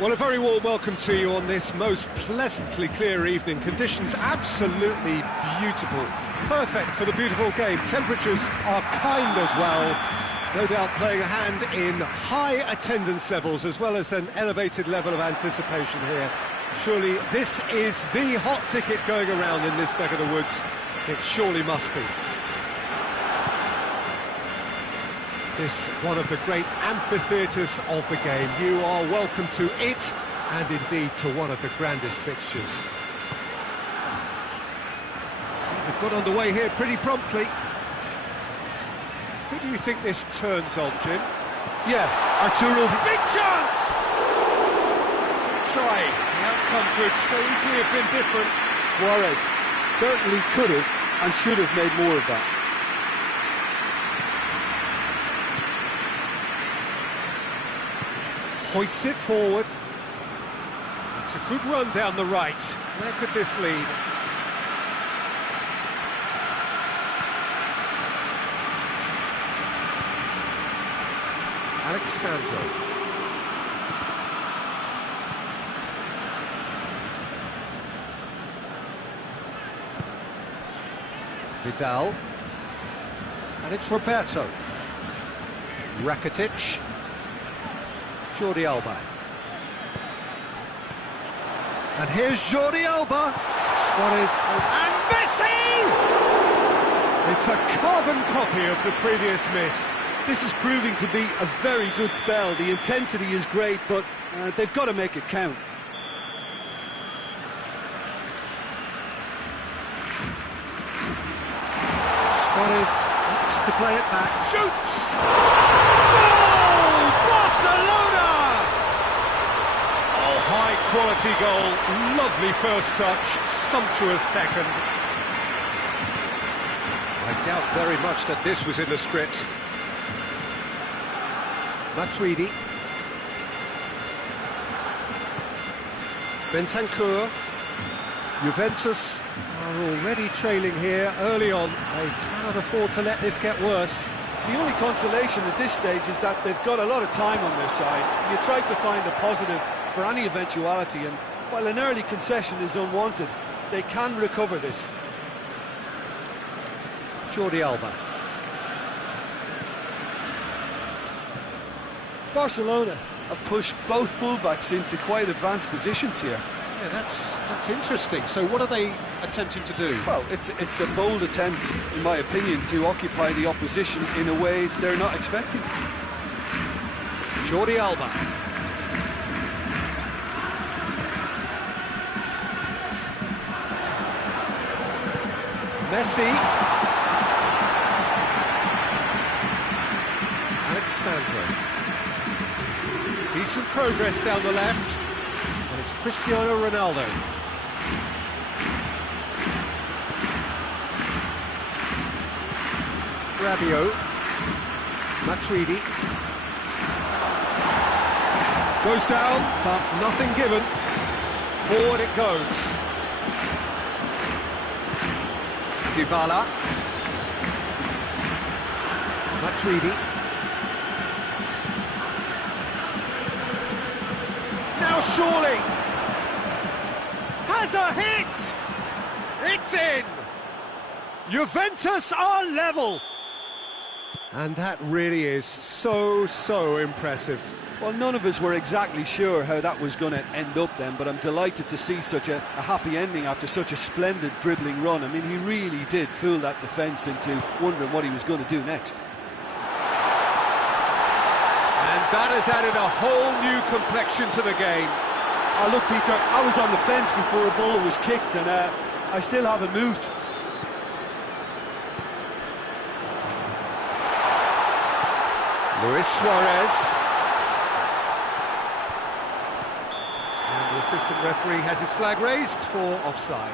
Well, a very warm welcome to you on this most pleasantly clear evening. Conditions absolutely beautiful. Perfect for the beautiful game. Temperatures are kind as well. No doubt playing a hand in high attendance levels as well as an elevated level of anticipation here. Surely this is the hot ticket going around in this neck of the woods. It surely must be. This one of the great amphitheatres of the game. You are welcome to it, and indeed to one of the grandest fixtures. They've got underway here pretty promptly. Who do you think this turns on, Jim? Yeah, Arturo. Big chance! Good try. The outcome could so easily have been different. Suarez certainly could have and should have made more of that. Hoists it forward. It's a good run down the right. Where could this lead? Alexandro. Vidal. And it's Roberto. Rakitic. Jordi Alba. And here's Jordi Alba. Suarez. And Messi! It's a carbon copy of the previous miss. This is proving to be a very good spell. The intensity is great, but they've got to make it count. Suarez wants to play it back. Shoots! Goal! Barcelona! Oh, high-quality goal. Lovely first touch. Sumptuous second. I doubt very much that this was in the script. Matuidi. Bentancur. Juventus are already trailing here early on. They cannot afford to let this get worse. The only consolation at this stage is that they've got a lot of time on their side. You try to find a positive for any eventuality, and while an early concession is unwanted, they can recover this. Jordi Alba. Barcelona have pushed both fullbacks into quite advanced positions here. Yeah, that's interesting. So what are they attempting to do? Well, it's a bold attempt, in my opinion, to occupy the opposition in a way they're not expecting. Jordi Alba. Messi. Alexandro. Decent progress down the left. And it's Cristiano Ronaldo. Rabiot. Matuidi. Goes down, but nothing given. Forward it goes. Dybala. Matuidi. Now surely has a hit. It's in. Juventus are level. And that really is so impressive. Well, none of us were exactly sure how that was going to end up then, but I'm delighted to see such a happy ending after such a splendid dribbling run. I mean, he really did fool that defence into wondering what he was going to do next. And that has added a whole new complexion to the game. Oh, look, Peter, I was on the fence before a ball was kicked, and I still haven't moved. Luis Suarez. And the assistant referee has his flag raised for offside.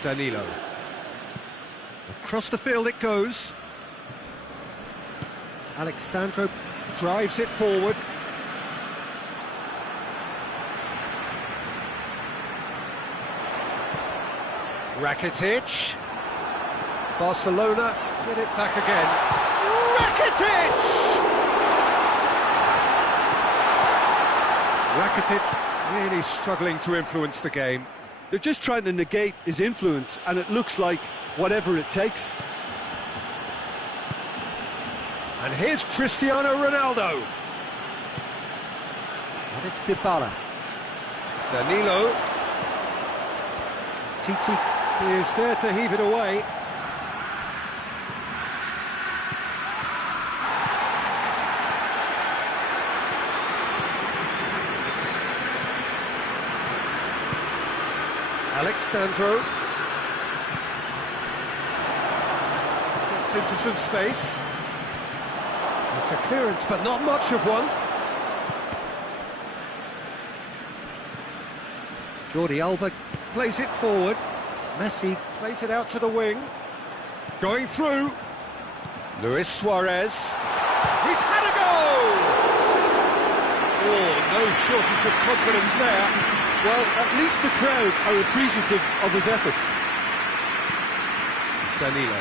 Danilo. Across the field it goes. Alexandro drives it forward. Rakitic. Barcelona get it back again. Rakitic! Rakitic really struggling to influence the game. They're just trying to negate his influence, and it looks like whatever it takes. And here's Cristiano Ronaldo. And it's Dybala. Danilo. Titi is there to heave it away. Alexandro gets into some space. It's a clearance, but not much of one. Jordi Alba plays it forward. Messi plays it out to the wing. Going through. Luis Suarez. He's had a goal! Oh, no shortage of confidence there. Well, at least the crowd are appreciative of his efforts. Danilo.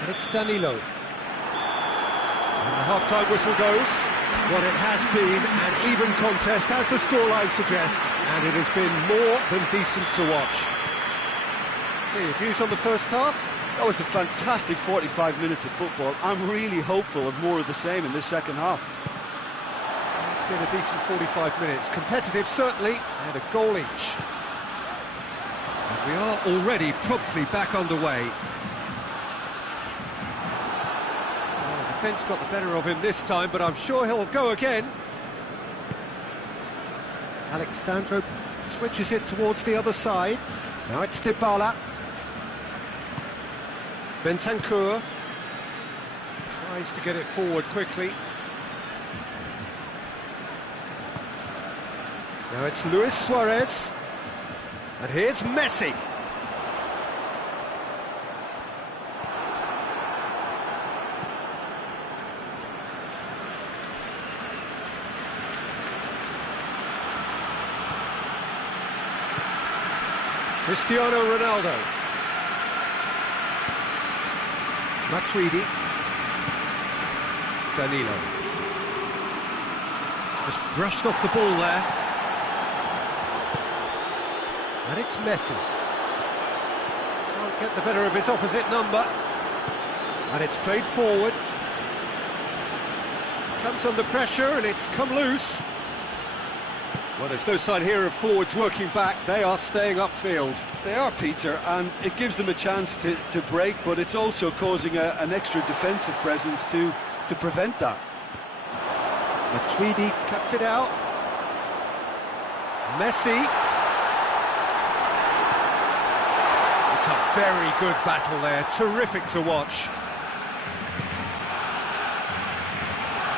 And it's Danilo. And the half-time whistle goes. What it has been an even contest, as the scoreline suggests, and it has been more than decent to watch. So, your views on the first half? That was a fantastic 45 minutes of football. I'm really hopeful of more of the same in this second half. It's been a decent 45 minutes. Competitive, certainly, and a goal each. And we are already promptly back underway. The defence got the better of him this time, but I'm sure he'll go again. Alexandro switches it towards the other side. Now it's Dybala. Bentancur tries to get it forward quickly. Now it's Luis Suarez. And here's Messi. Cristiano Ronaldo. Matuidi. Danilo. Just brushed off the ball there. And it's Messi. Can't get the better of his opposite number. And it's played forward. Comes under pressure and it's come loose. Well, there's no sign here of forwards working back. They are staying upfield. They are, Peter, and it gives them a chance to break, but it's also causing an extra defensive presence to prevent that. Matuidi cuts it out. Messi. It's a very good battle there. Terrific to watch.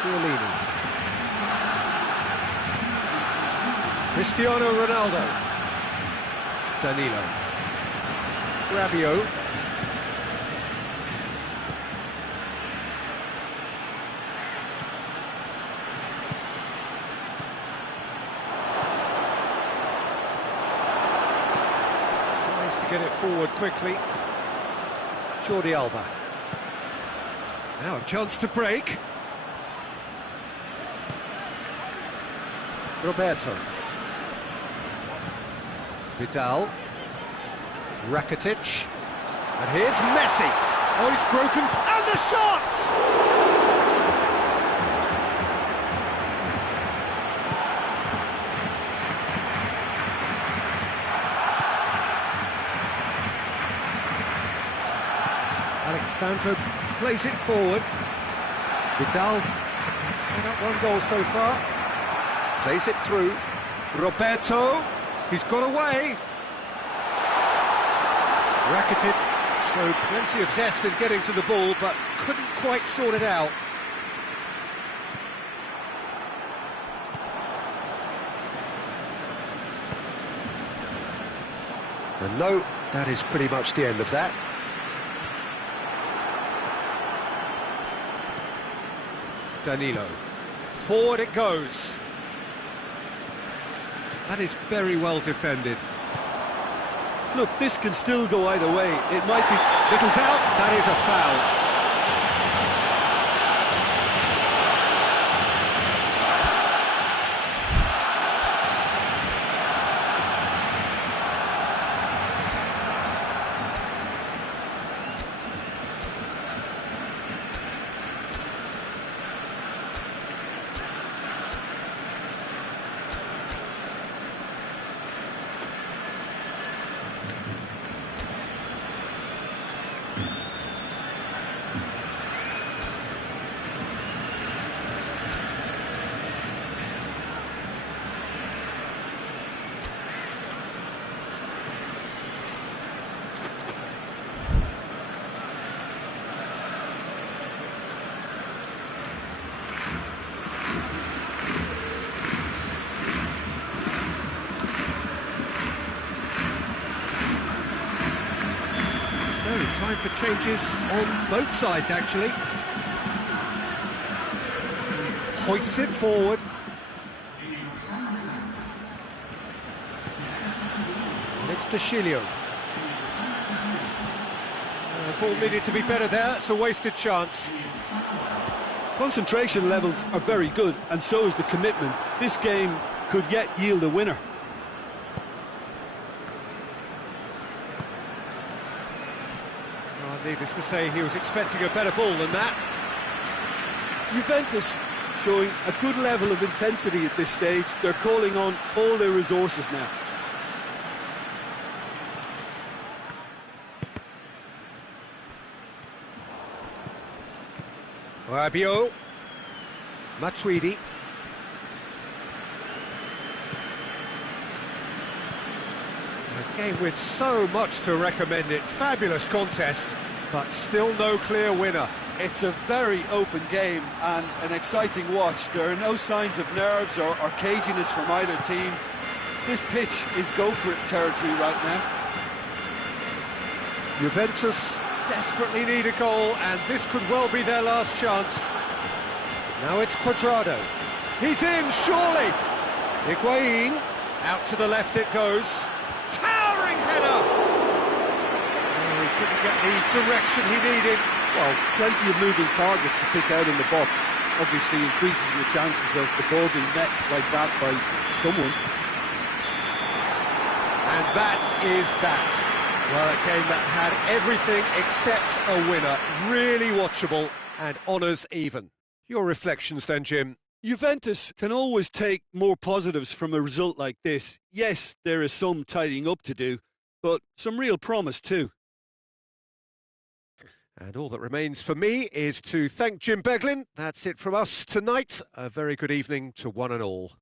Chiellini. Cristiano Ronaldo. Danilo. Rabiot. Tries to get it forward quickly. Jordi Alba. Now a chance to break. Roberto. Vidal. Rakitic. And here's Messi. Oh, he's broken. And the shot! Alexandro plays it forward. Vidal set up one goal so far. Plays it through. Roberto. He's got away. Rakitic showed plenty of zest in getting to the ball, but couldn't quite sort it out. And no, that is pretty much the end of that. Danilo. Forward it goes. That is very well defended. Look, this can still go either way. It might be... Little doubt, that is a foul. So, time for changes on both sides, actually. Hoists it forward. And it's Dashilio. Ball needed to be better there, it's a wasted chance. Concentration levels are very good, and so is the commitment. This game could yet yield a winner. Needless to say, he was expecting a better ball than that. Juventus showing a good level of intensity at this stage. They're calling on all their resources now. Rabiot, Matuidi. A game with so much to recommend it. Fabulous contest, but still no clear winner. It's a very open game and an exciting watch. There are no signs of nerves or caginess from either team. This pitch is go-for-it territory right now. Juventus desperately need a goal, and this could well be their last chance. Now it's Cuadrado. He's in, surely! Higuain, out to the left it goes. Towering header! Oh, he couldn't get the direction he needed. Well, plenty of moving targets to pick out in the box. Obviously increases your chances of the ball being met like that by someone. And that is that. Well, a game that had everything except a winner. Really watchable and honours even. Your reflections then, Jim? Juventus can always take more positives from a result like this. Yes, there is some tidying up to do, but some real promise too. And all that remains for me is to thank Jim Beglin. That's it from us tonight. A very good evening to one and all.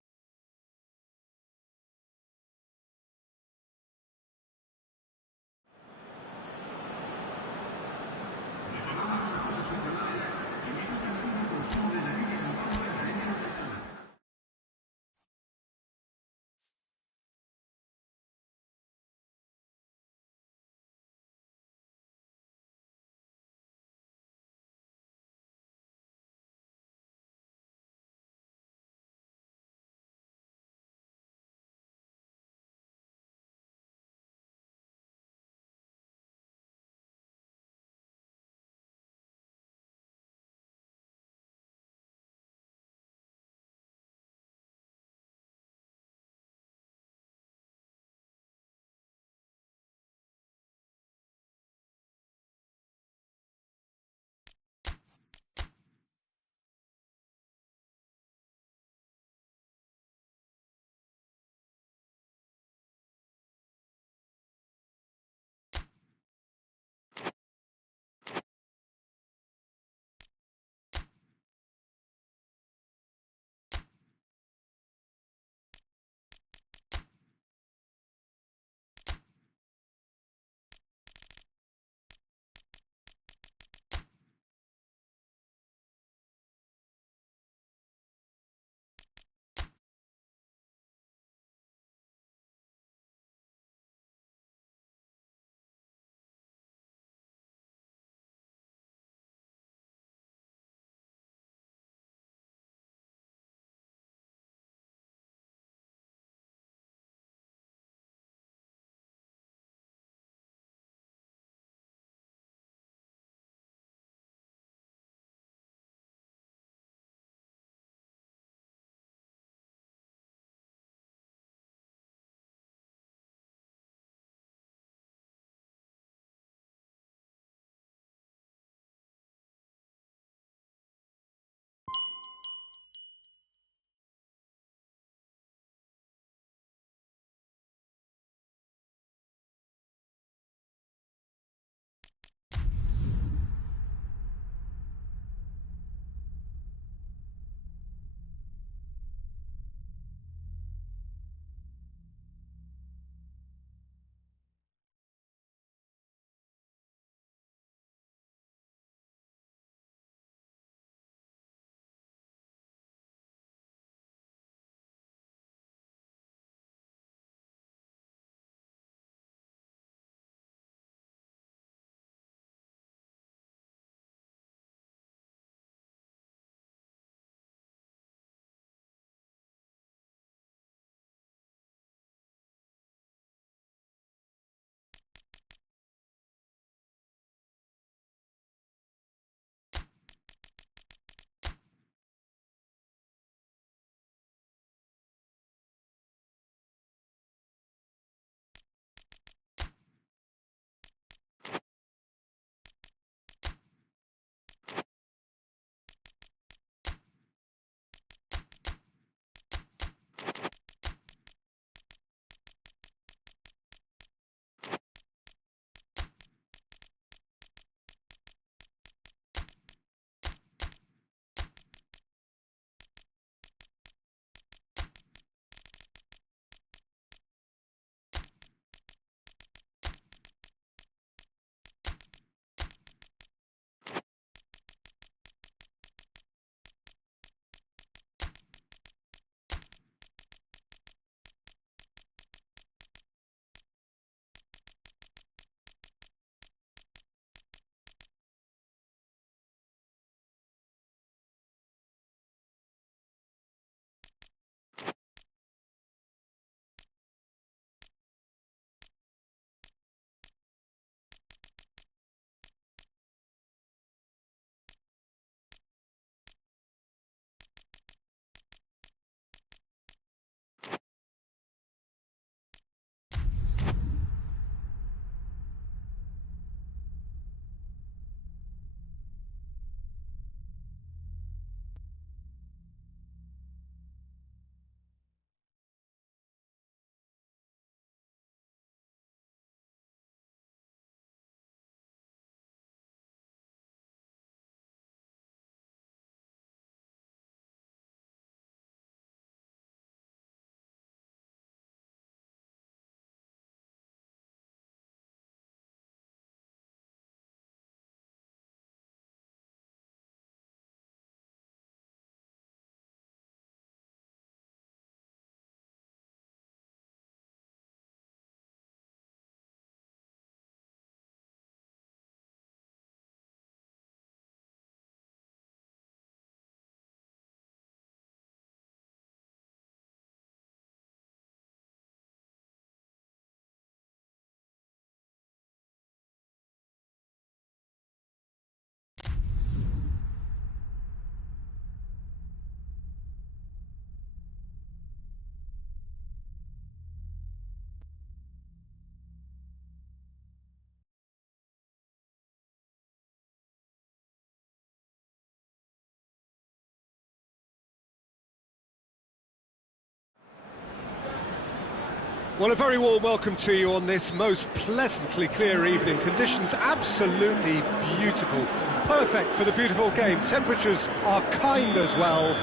Well, a very warm welcome to you on this most pleasantly clear evening. Conditions absolutely beautiful. Perfect for the beautiful game. Temperatures are kind as well.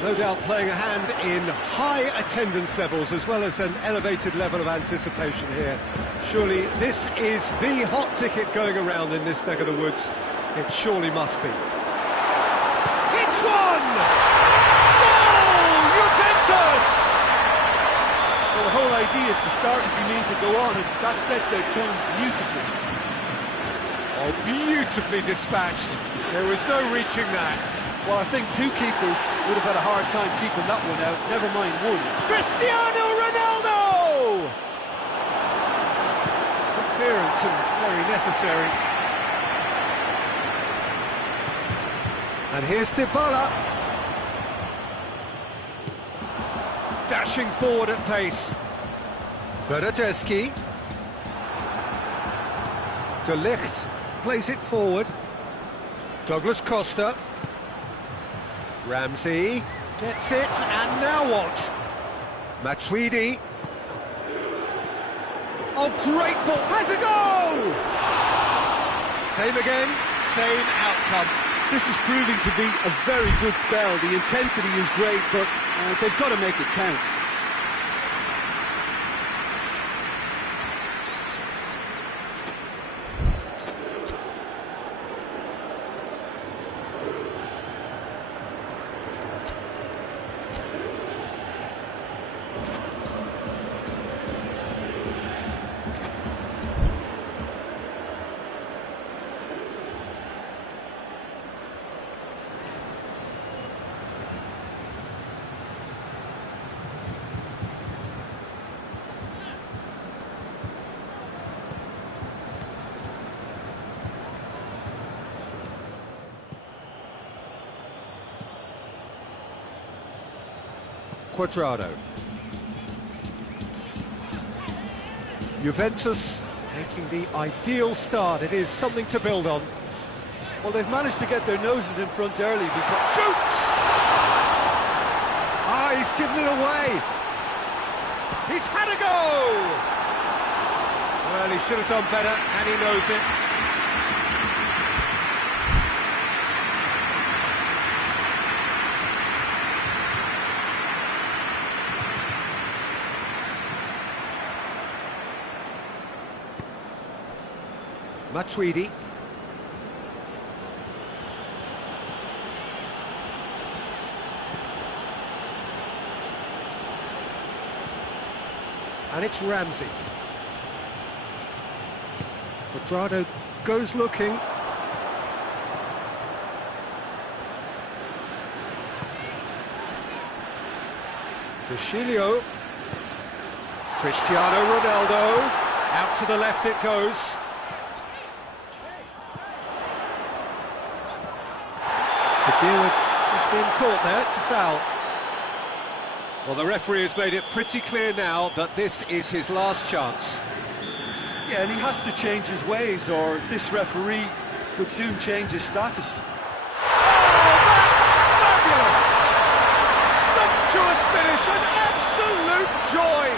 No doubt playing a hand in high attendance levels as well as an elevated level of anticipation here. Surely this is the hot ticket going around in this neck of the woods. It surely must be. It's one! Goal! Juventus! Well, the whole idea is the starters you need to go on, and that sets their tone beautifully. Oh, beautifully dispatched. There was no reaching that. Well, I think two keepers would have had a hard time keeping that one out, never mind one. Cristiano Ronaldo! Good clearance and very necessary. And here's Dybala. Dashing forward at pace. Bernardeschi. De Ligt plays it forward. Douglas Costa. Ramsey gets it, and now what? Matuidi. Oh, great ball! Has a goal! Same again, same outcome. This is proving to be a very good spell. The intensity is great, but they've got to make it count. Cuadrado. Juventus making the ideal start. It is something to build on. Well, they've managed to get their noses in front early because... Shoots! Ah, he's given it away. He's had a go! Well, he should have done better, and he knows it. Matuidi. And it's Ramsey. Cuadrado goes looking. De Sciglio. Cristiano Ronaldo. Out to the left it goes. Has been caught there, it's a foul. Well, the referee has made it pretty clear now that this is his last chance. Yeah, and he has to change his ways, or this referee could soon change his status. Oh, that's fabulous! Sumptuous finish, an absolute joy!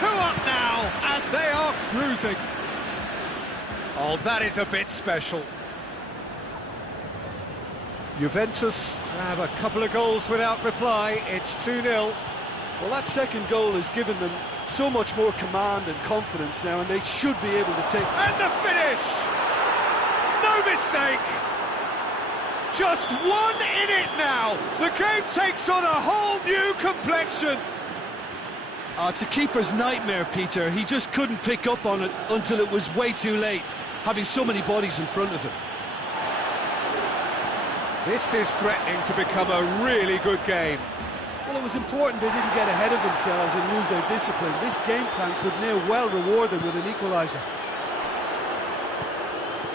2 up now, and they are cruising. Oh, that is a bit special. Juventus grab a couple of goals without reply. It's 2-0. Well, that second goal has given them so much more command and confidence now, and they should be able to take... And the finish! No mistake! Just one in it now! The game takes on a whole new complexion! It's a keeper's nightmare, Peter. He just couldn't pick up on it until it was way too late, having so many bodies in front of him. This is threatening to become a really good game. Well, it was important they didn't get ahead of themselves and lose their discipline. This game plan could now well reward them with an equaliser.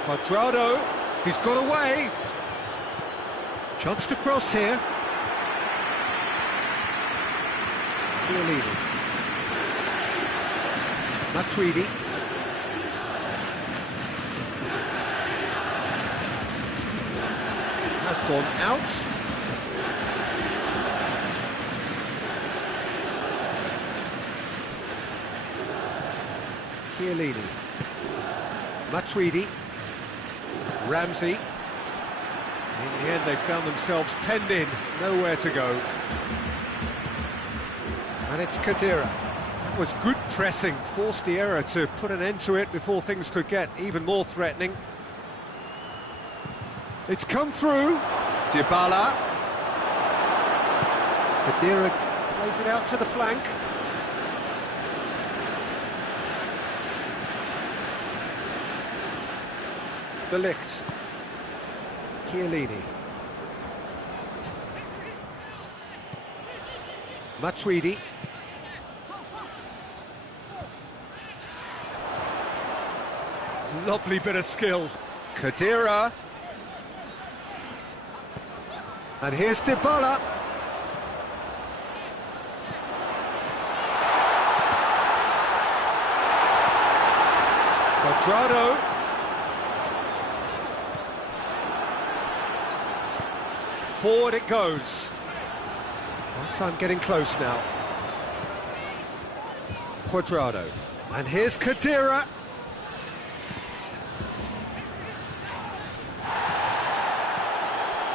Cuadrado, he's got away. Chance to cross here. Clear leading. Matuidi. Has gone out. Chiellini. Matuidi. Ramsey. In the end, they found themselves penned in, nowhere to go. And it's Khedira. That was good pressing, forced the error to put an end to it before things could get even more threatening. It's come through. Dybala. Khedira plays it out to the flank. De Ligt. Chiellini. Matuidi. Lovely bit of skill. Khedira. And here's Dybala. Cuadrado. Forward it goes. Half-time getting close now. Cuadrado. And here's Khedira.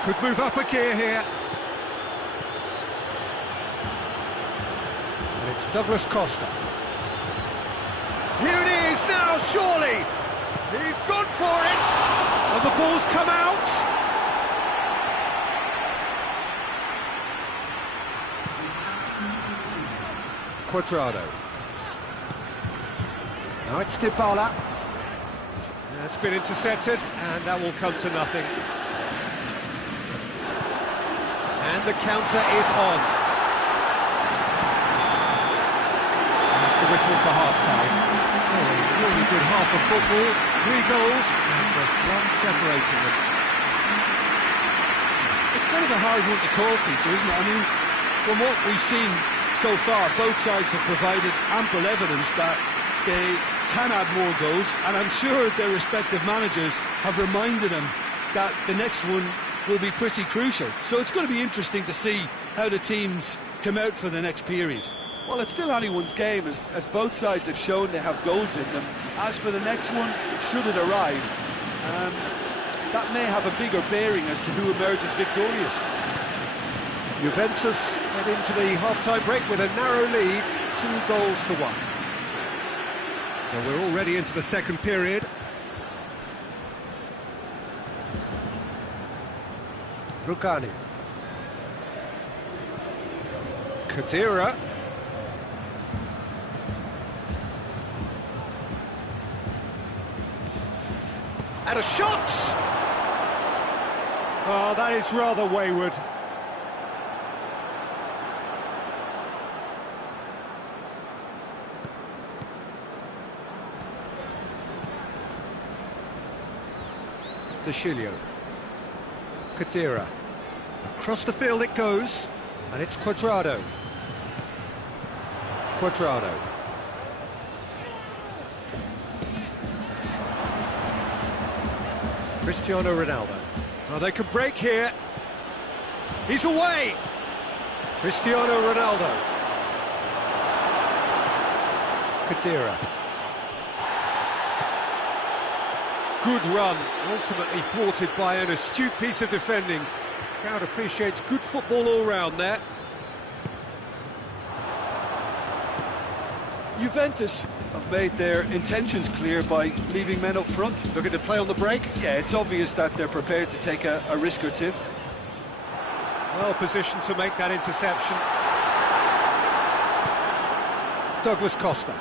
Could move up a gear here. And it's Douglas Costa. Here it is now, surely! He's gone for it! And the ball's come out! Cuadrado. Now it's Dybala. That's been intercepted, and that will come to nothing. And the counter is on. That's the whistle for half-time. So, a really good half of football, 3 goals, and just one separating them. It's kind of a hard one to call, Peter, isn't it? I mean, from what we've seen so far, both sides have provided ample evidence that they can add more goals, and I'm sure their respective managers have reminded them that the next one will be pretty crucial. So it's going to be interesting to see how the teams come out for the next period. Well, it's still anyone's game, as both sides have shown they have goals in them. As for the next one, should it arrive, that may have a bigger bearing as to who emerges victorious. Juventus head into the half-time break with a narrow lead, 2-1. Well, we're already into the second period. Rugani. Khedira. And a shot! Oh, that is rather wayward. De Sciglio. Khedira. Across the field it goes, and it's Cuadrado. Cuadrado. Cristiano Ronaldo. Oh, they can break here. He's away! Cristiano Ronaldo. Khedira. Good run, ultimately thwarted by an astute piece of defending. Crowd appreciates good football all round there. Juventus have made their intentions clear by leaving men up front. Looking to play on the break. Yeah, it's obvious that they're prepared to take a risk or two. Well positioned to make that interception. Douglas Costa.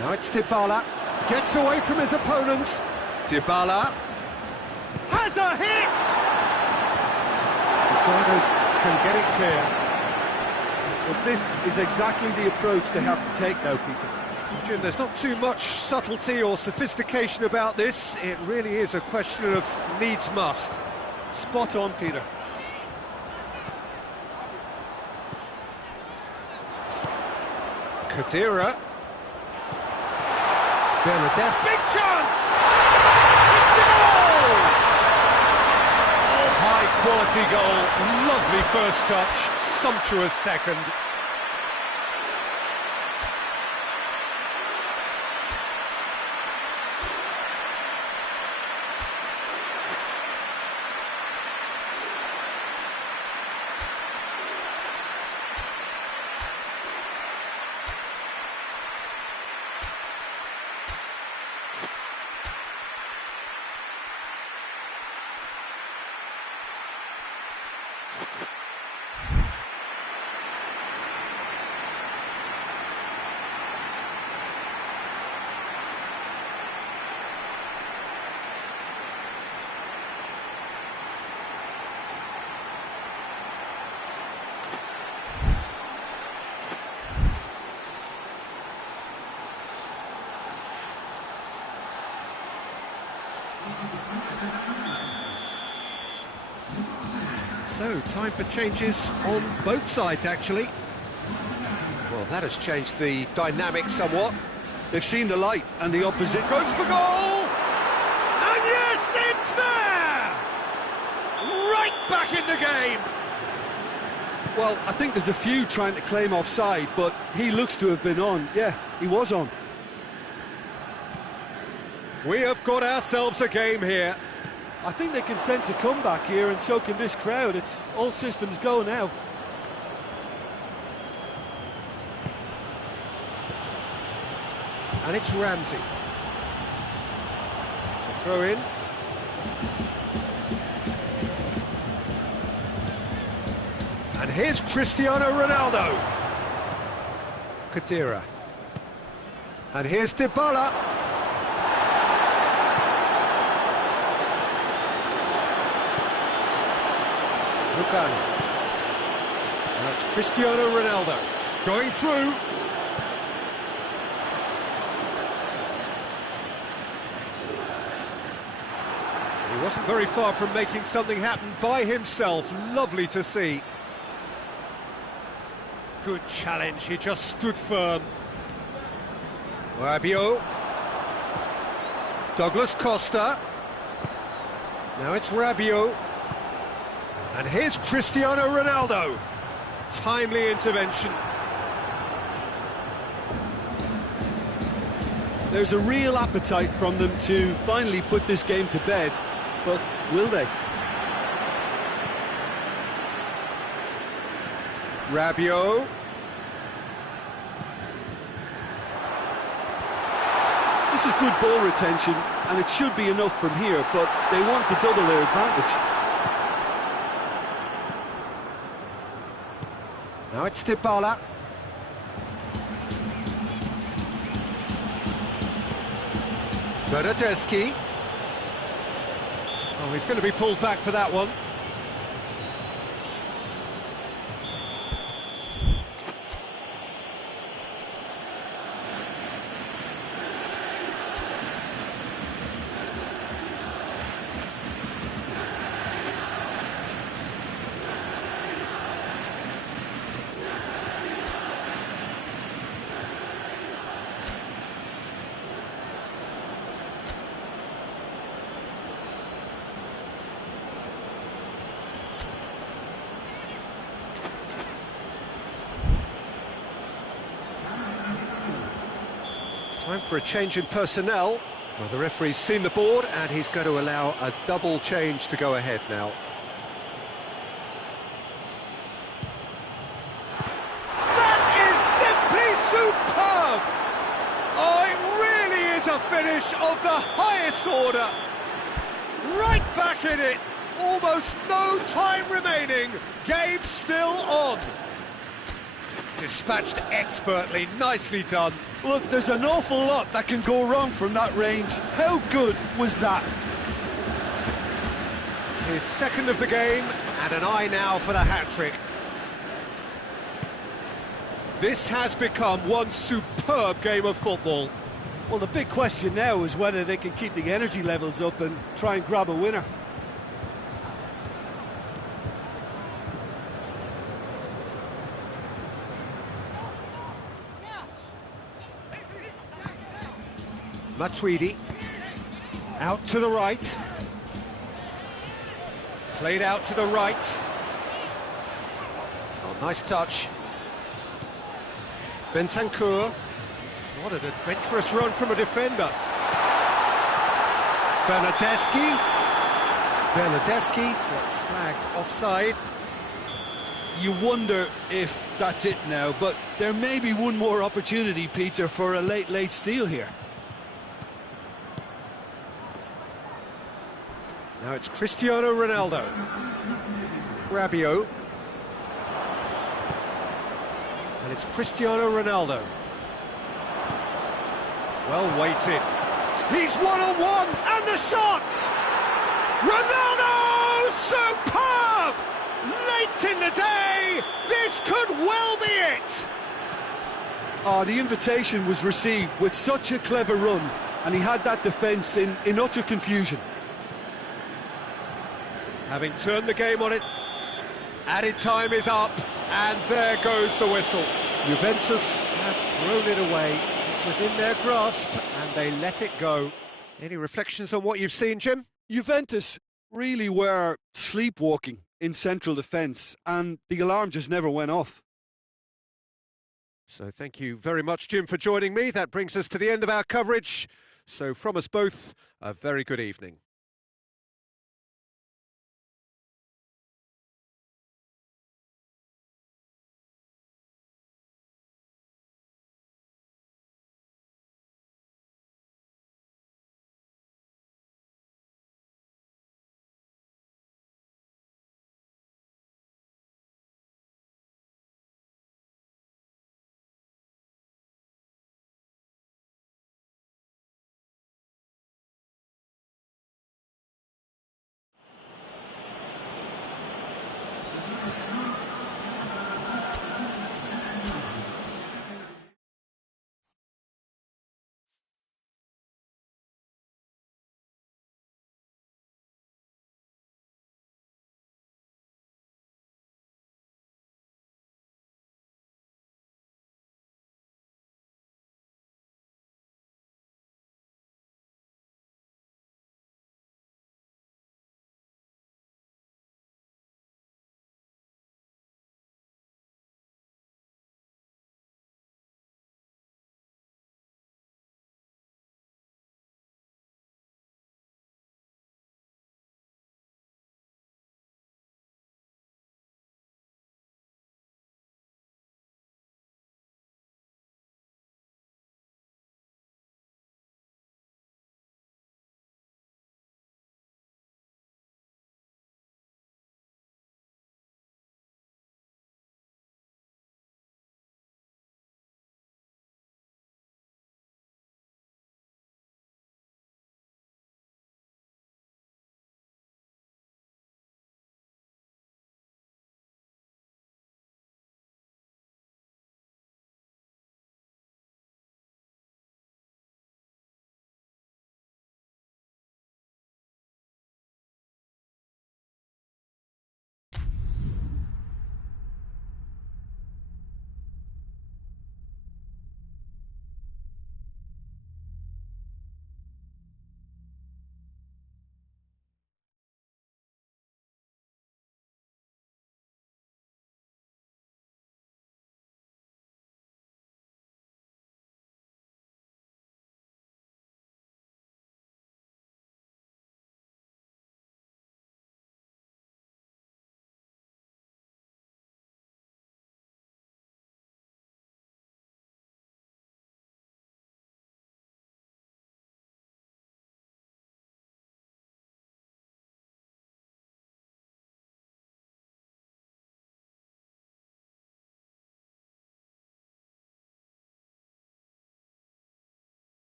Now it's Dybala. Gets away from his opponents. Dybala has a hit! Cuadrado can get it clear. But this is exactly the approach they have to take now, Peter. Jim, there's not too much subtlety or sophistication about this. It really is a question of needs must. Spot on, Peter. Khedira. Bernadette. Big chance! It's a goal! Oh, high-quality goal. Lovely first touch, sumptuous second. So, time for changes on both sides, actually. Well, that has changed the dynamic somewhat. They've seen the light, and the opposite Goes for goal! And yes, it's there! Right back in the game! Well, I think there's a few trying to claim offside, but he looks to have been on. Yeah, he was on. We have got ourselves a game here. I think they can sense a comeback here, and so can this crowd. It's all systems go now. And it's Ramsey. It's a throw in. And here's Cristiano Ronaldo. Khedira. And here's Dybala. Lugano. Now it's Cristiano Ronaldo. Going through. He wasn't very far from making something happen by himself. Lovely to see. Good challenge, he just stood firm. Rabiot. Douglas Costa. Now it's Rabiot. And here's Cristiano Ronaldo. Timely intervention. There's a real appetite from them to finally put this game to bed, but will they? Rabiot. This is good ball retention, and it should be enough from here, but they want to double their advantage. Now it's Dybala. Bernardeschi. Oh, he's going to be pulled back for that one. Time for a change in personnel. Well, the referee's seen the board and he's going to allow a double change to go ahead now. That is simply superb! Oh, it really is a finish of the highest order. Right back in it. Almost no time remaining. Game still on. Dispatched expertly, nicely done. Look, there's an awful lot that can go wrong from that range. How good was that? His second of the game, and an eye now for the hat-trick. This has become one superb game of football. Well, the big question now is whether they can keep the energy levels up and try and grab a winner. Matuidi, out to the right, played out to the right. Oh, nice touch. Bentancur, what an adventurous run from a defender. Bernardeschi gets flagged offside. You wonder if that's it now, but there may be one more opportunity, Peter, for a late steal here. Now it's Cristiano Ronaldo. Rabiot. And it's Cristiano Ronaldo. Well weighted. He's one-on-one, and the shot! Ronaldo! Superb! Late in the day, this could well be it! Oh, the invitation was received with such a clever run, and he had that defence in utter confusion. Having turned the game on its added time is up, and there goes the whistle. Juventus have thrown it away. It was in their grasp, and they let it go. Any reflections on what you've seen, Jim? Juventus really were sleepwalking in central defence, and the alarm just never went off. So thank you very much, Jim, for joining me. That brings us to the end of our coverage. So from us both, a very good evening.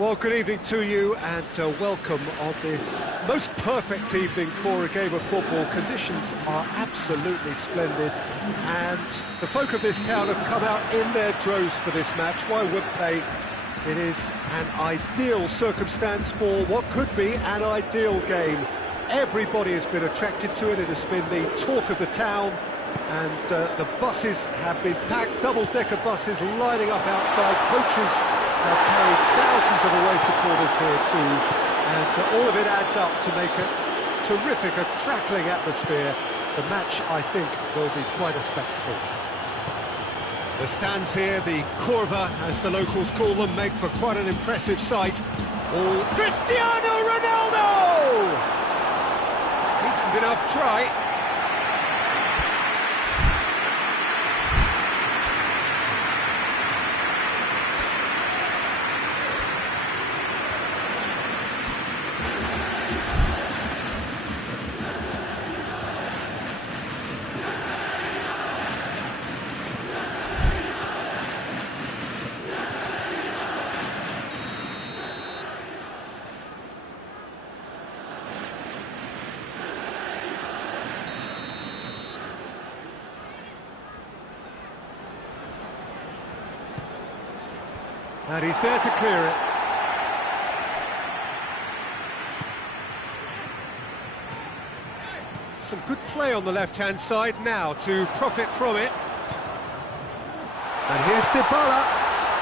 Well, good evening to you and welcome on this most perfect evening for a game of football. Conditions are absolutely splendid and the folk of this town have come out in their droves for this match. Why wouldn't they? It is an ideal circumstance for what could be an ideal game. Everybody has been attracted to it. It has been the talk of the town. And the buses have been packed, double-decker buses lining up outside. Coaches have carried thousands of away supporters here too, and all of it adds up to make a terrific, a crackling atmosphere. The match, I think, will be quite a spectacle. The stands here, the Curva, as the locals call them, make for quite an impressive sight. All Cristiano Ronaldo! Decent enough try. And he's there to clear it. Some good play on the left-hand side now to profit from it. And here's Dybala.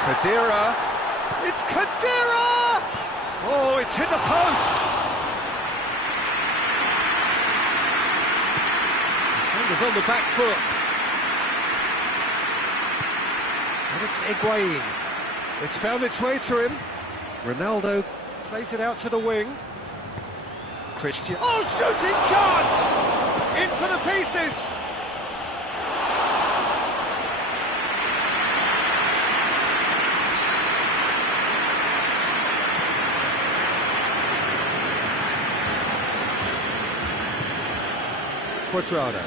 Khedira. It's Khedira! Oh, it's hit the post! Defender's on the back foot. And it's Higuain. It's found its way to him. Ronaldo plays it out to the wing. Christian. Oh, shooting chance! In for the pieces! Cuadrado.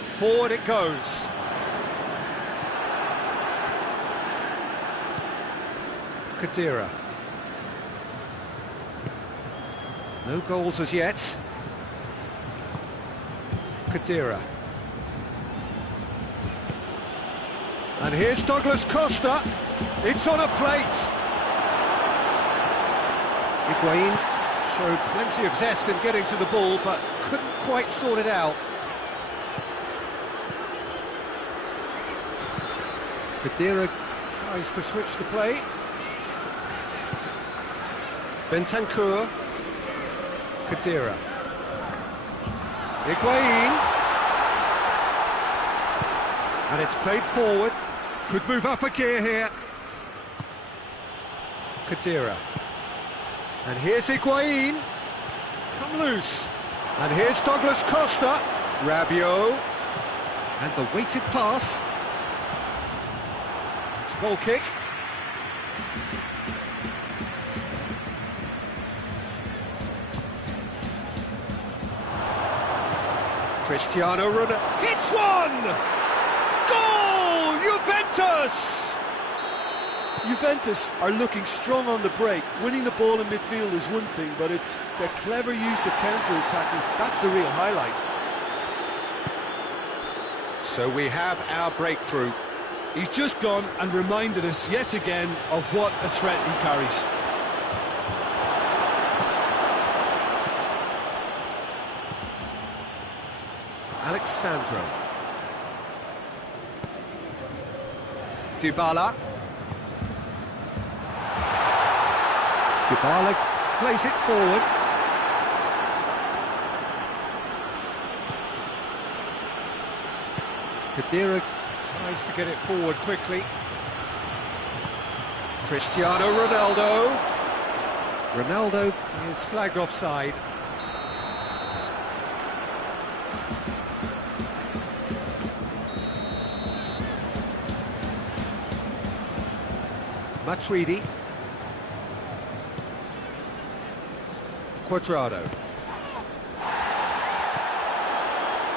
Forward it goes. Khedira. No goals as yet. Khedira. And here's Douglas Costa. It's on a plate. Higuain showed plenty of zest in getting to the ball, but couldn't quite sort it out. Khedira tries to switch the play. Bentancur. Khedira. Higuain. And it's played forward. Could move up a gear here. Khedira. And here's Higuain. It's come loose. And here's Douglas Costa. Rabiot. And the weighted pass. It's a goal kick. Cristiano Ronaldo hits one! Goal! Juventus! Juventus are looking strong on the break. Winning the ball in midfield is one thing, but it's their clever use of counter-attacking. That's the real highlight. So we have our breakthrough. He's just gone and reminded us yet again of what a threat he carries. Alexandro. Dybala. Dybala plays it forward. Khedira tries to get it forward quickly. Cristiano Ronaldo. Ronaldo is flagged offside. Matuidi. Cuadrado.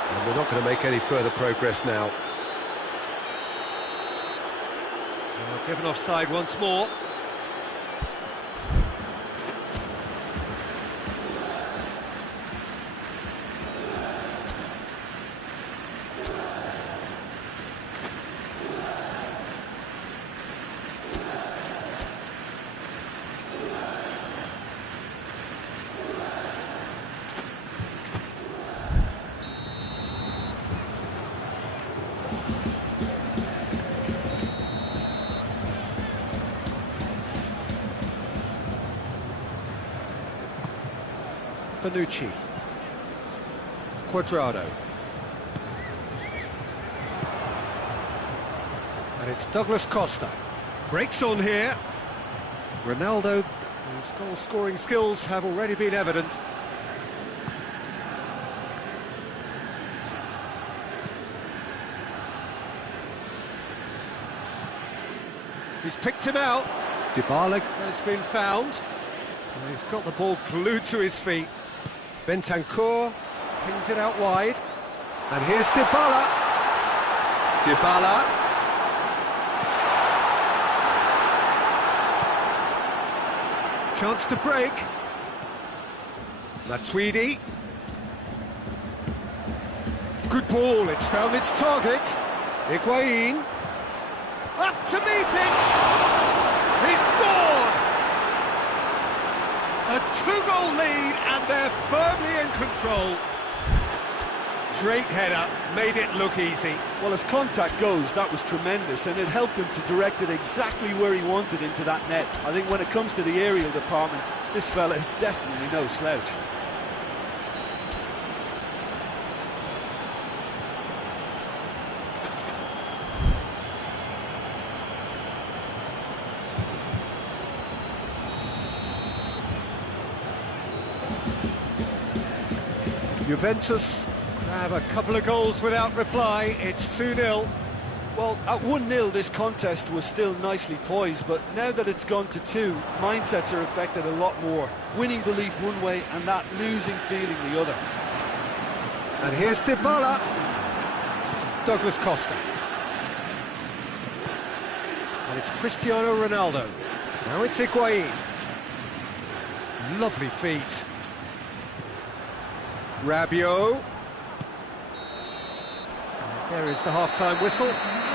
And we're not going to make any further progress now. Given offside once more. Bonucci. Cuadrado. And it's Douglas Costa. Breaks on here. Ronaldo, whose goal-scoring skills have already been evident. He's picked him out. Dybala has been found. He's got the ball glued to his feet. Bentancur pings it out wide. And here's Dybala. Dybala. Chance to break. Matuidi. Good ball, it's found its target. Higuain. Up to meet it! He scored! A two-goal lead and they're firmly in control. Great header, made it look easy. Well, as contact goes, that was tremendous, and it helped him to direct it exactly where he wanted into that net. I think when it comes to the aerial department, this fella is definitely no slouch. Juventus grab a couple of goals without reply. It's 2-0. Well, at 1-0 this contest was still nicely poised, but now that it's gone to 2, mindsets are affected a lot more. Winning belief one way and that losing feeling the other. And here's Dybala. Douglas Costa. And it's Cristiano Ronaldo. Now it's Higuain. Lovely feet. Rabiot. There is the half-time whistle.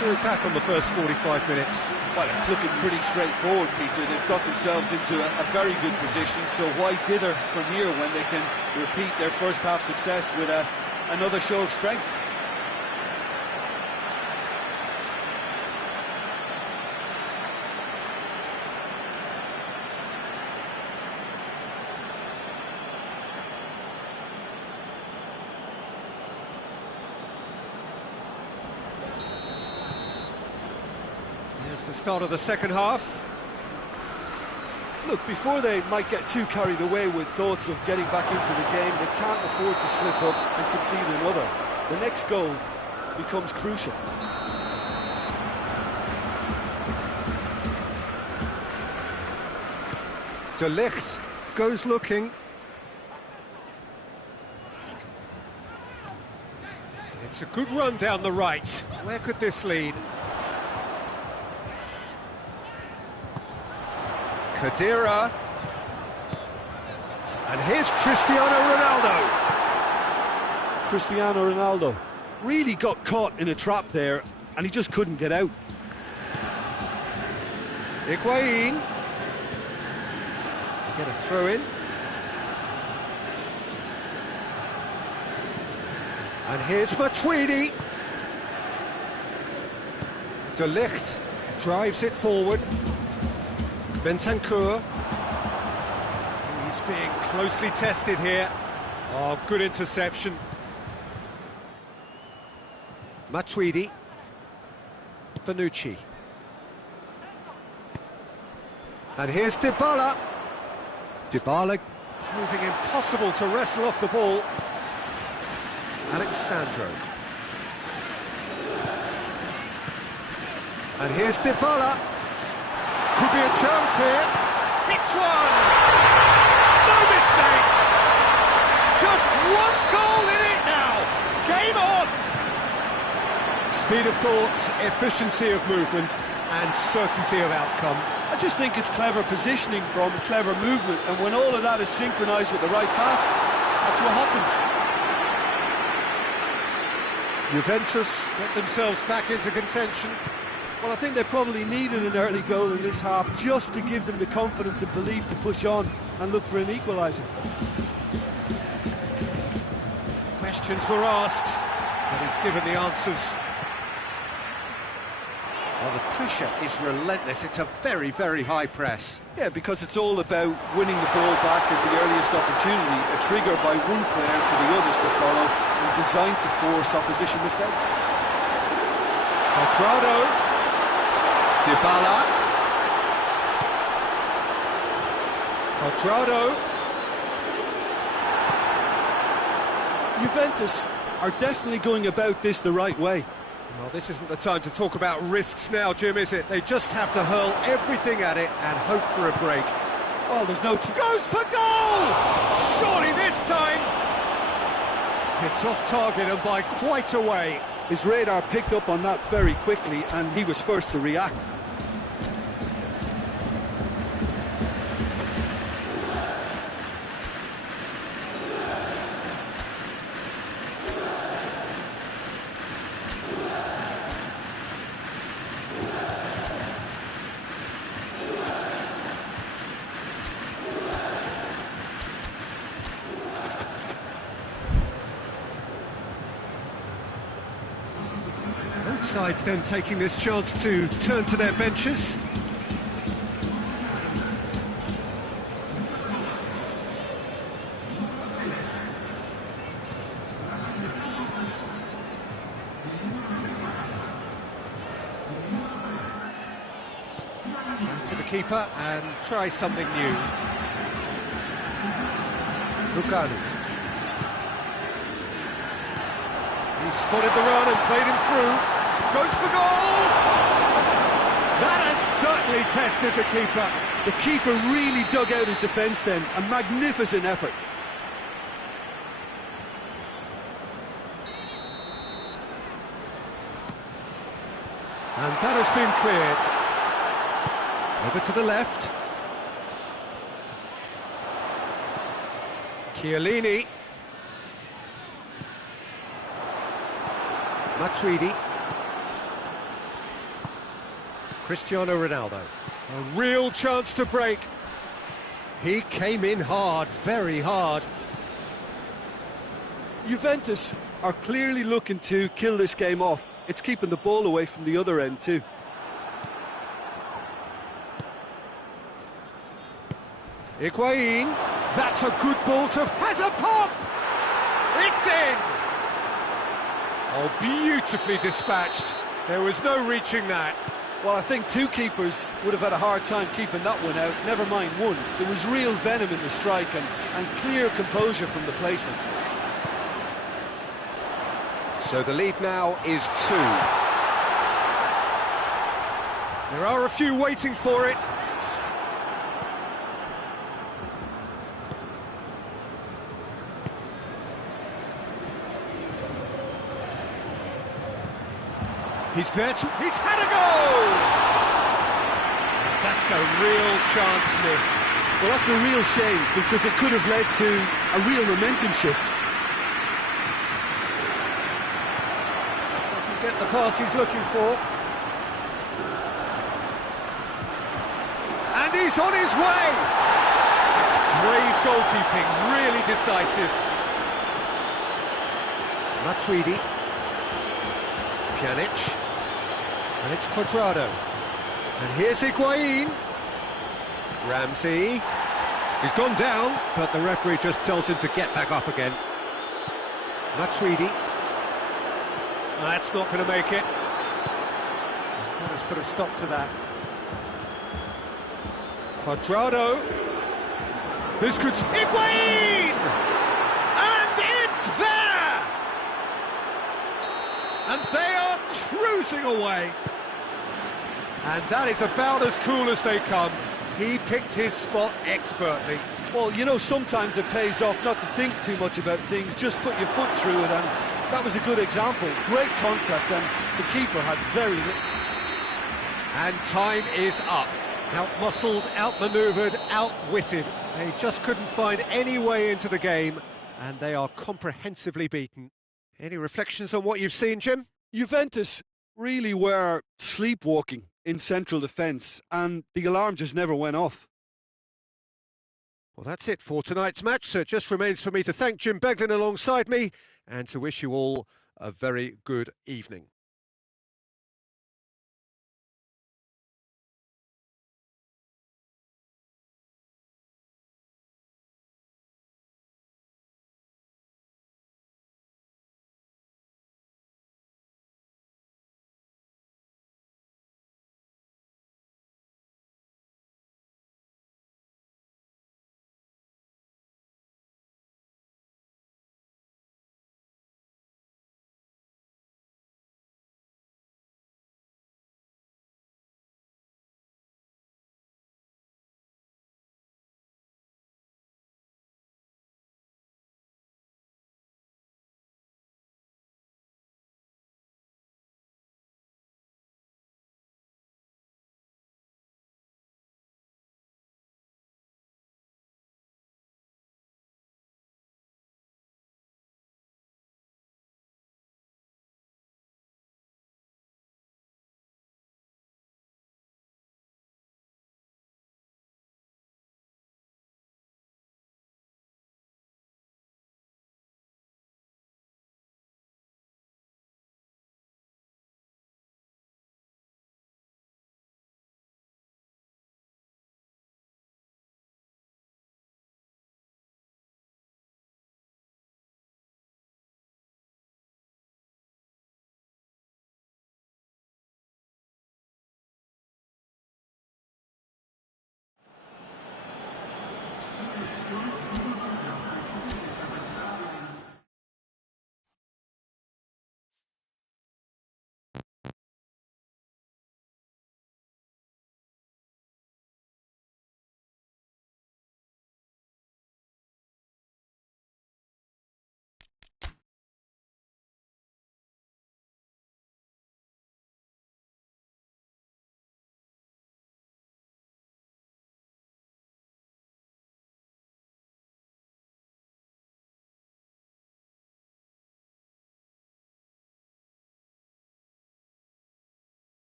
Drew back on the first 45 minutes. Well, it's looking pretty straightforward, Peter. They've got themselves into a very good position, so why dither from here when they can repeat their first-half success with another show of strength? The start of the second half. Look, before they might get too carried away with thoughts of getting back into the game, they can't afford to slip up and concede another. The next goal becomes crucial. De Ligt goes looking. It's a good run down the right. Where could this lead? Khedira. And here's Cristiano Ronaldo. Cristiano Ronaldo really got caught in a trap there, and he just couldn't get out. Higuain. Get a throw in. And here's Matuidi. De Ligt drives it forward. Bentancur. He's being closely tested here. Oh, good interception. Matuidi. Bonucci. And here's Dybala. Dybala proving impossible to wrestle off the ball. Alex Sandro. And here's Dybala. Could be a chance here. Hits one! No mistake! Just one goal in it now! Game on! Speed of thought, efficiency of movement, and certainty of outcome. I just think it's clever positioning from clever movement, and when all of that is synchronised with the right pass, that's what happens. Juventus get themselves back into contention. Well, I think they probably needed an early goal in this half just to give them the confidence and belief to push on and look for an equaliser. Questions were asked, but he's given the answers. Well, the pressure is relentless. It's a very, very high press. Yeah, because it's all about winning the ball back at the earliest opportunity, a trigger by one player for the others to follow, and designed to force opposition mistakes. Cuadrado, Dybala, Cuadrado. Juventus are definitely going about this the right way. Well, this isn't the time to talk about risks now, Jim, is it? They just have to hurl everything at it and hope for a break. Well, there's no... Goes for goal! Surely this time! It's off target and by quite a way. His radar picked up on that very quickly, and he was first to react. Both sides then taking this chance to turn to their benches. Back to the keeper and try something new. Lugano. He spotted the run and played him through. Goes for goal! That has certainly tested the keeper. The keeper really dug out his defence then. A magnificent effort. And that has been cleared. Over to the left. Chiellini. Matuidi. Cristiano Ronaldo. A real chance to break. He came in hard, very hard. Juventus are clearly looking to kill this game off. It's keeping the ball away from the other end too. Higuain. That's a good ball to... Has a pop! It's in! Oh, beautifully dispatched. There was no reaching that. Well, I think two keepers would have had a hard time keeping that one out, never mind one. There was real venom in the strike and clear composure from the placement. So the lead now is 2. There are a few waiting for it. He's there to... He's had a goal! That's a real chance missed. Well, that's a real shame, because it could have led to a real momentum shift. Doesn't get the pass he's looking for. And he's on his way! It's brave goalkeeping, really decisive. Matuidi. Pjanic. And it's Cuadrado. And here's Higuain. Ramsey. He's gone down, but the referee just tells him to get back up again. Matuidi. That's not going to make it. That has put a stop to that. Cuadrado. This could... Higuain! And it's there! And they are cruising away. And that is about as cool as they come. He picked his spot expertly. Well, you know, sometimes it pays off not to think too much about things, just put your foot through it, and that was a good example. Great contact, and the keeper had very little. And time is up. Out-muscled, out-manoeuvred, outwitted. They just couldn't find any way into the game, and they are comprehensively beaten. Any reflections on what you've seen, Jim? Juventus really were sleepwalking in central defence, and the alarm just never went off. Well, that's it for tonight's match, so it just remains for me to thank Jim Beglin alongside me and to wish you all a very good evening.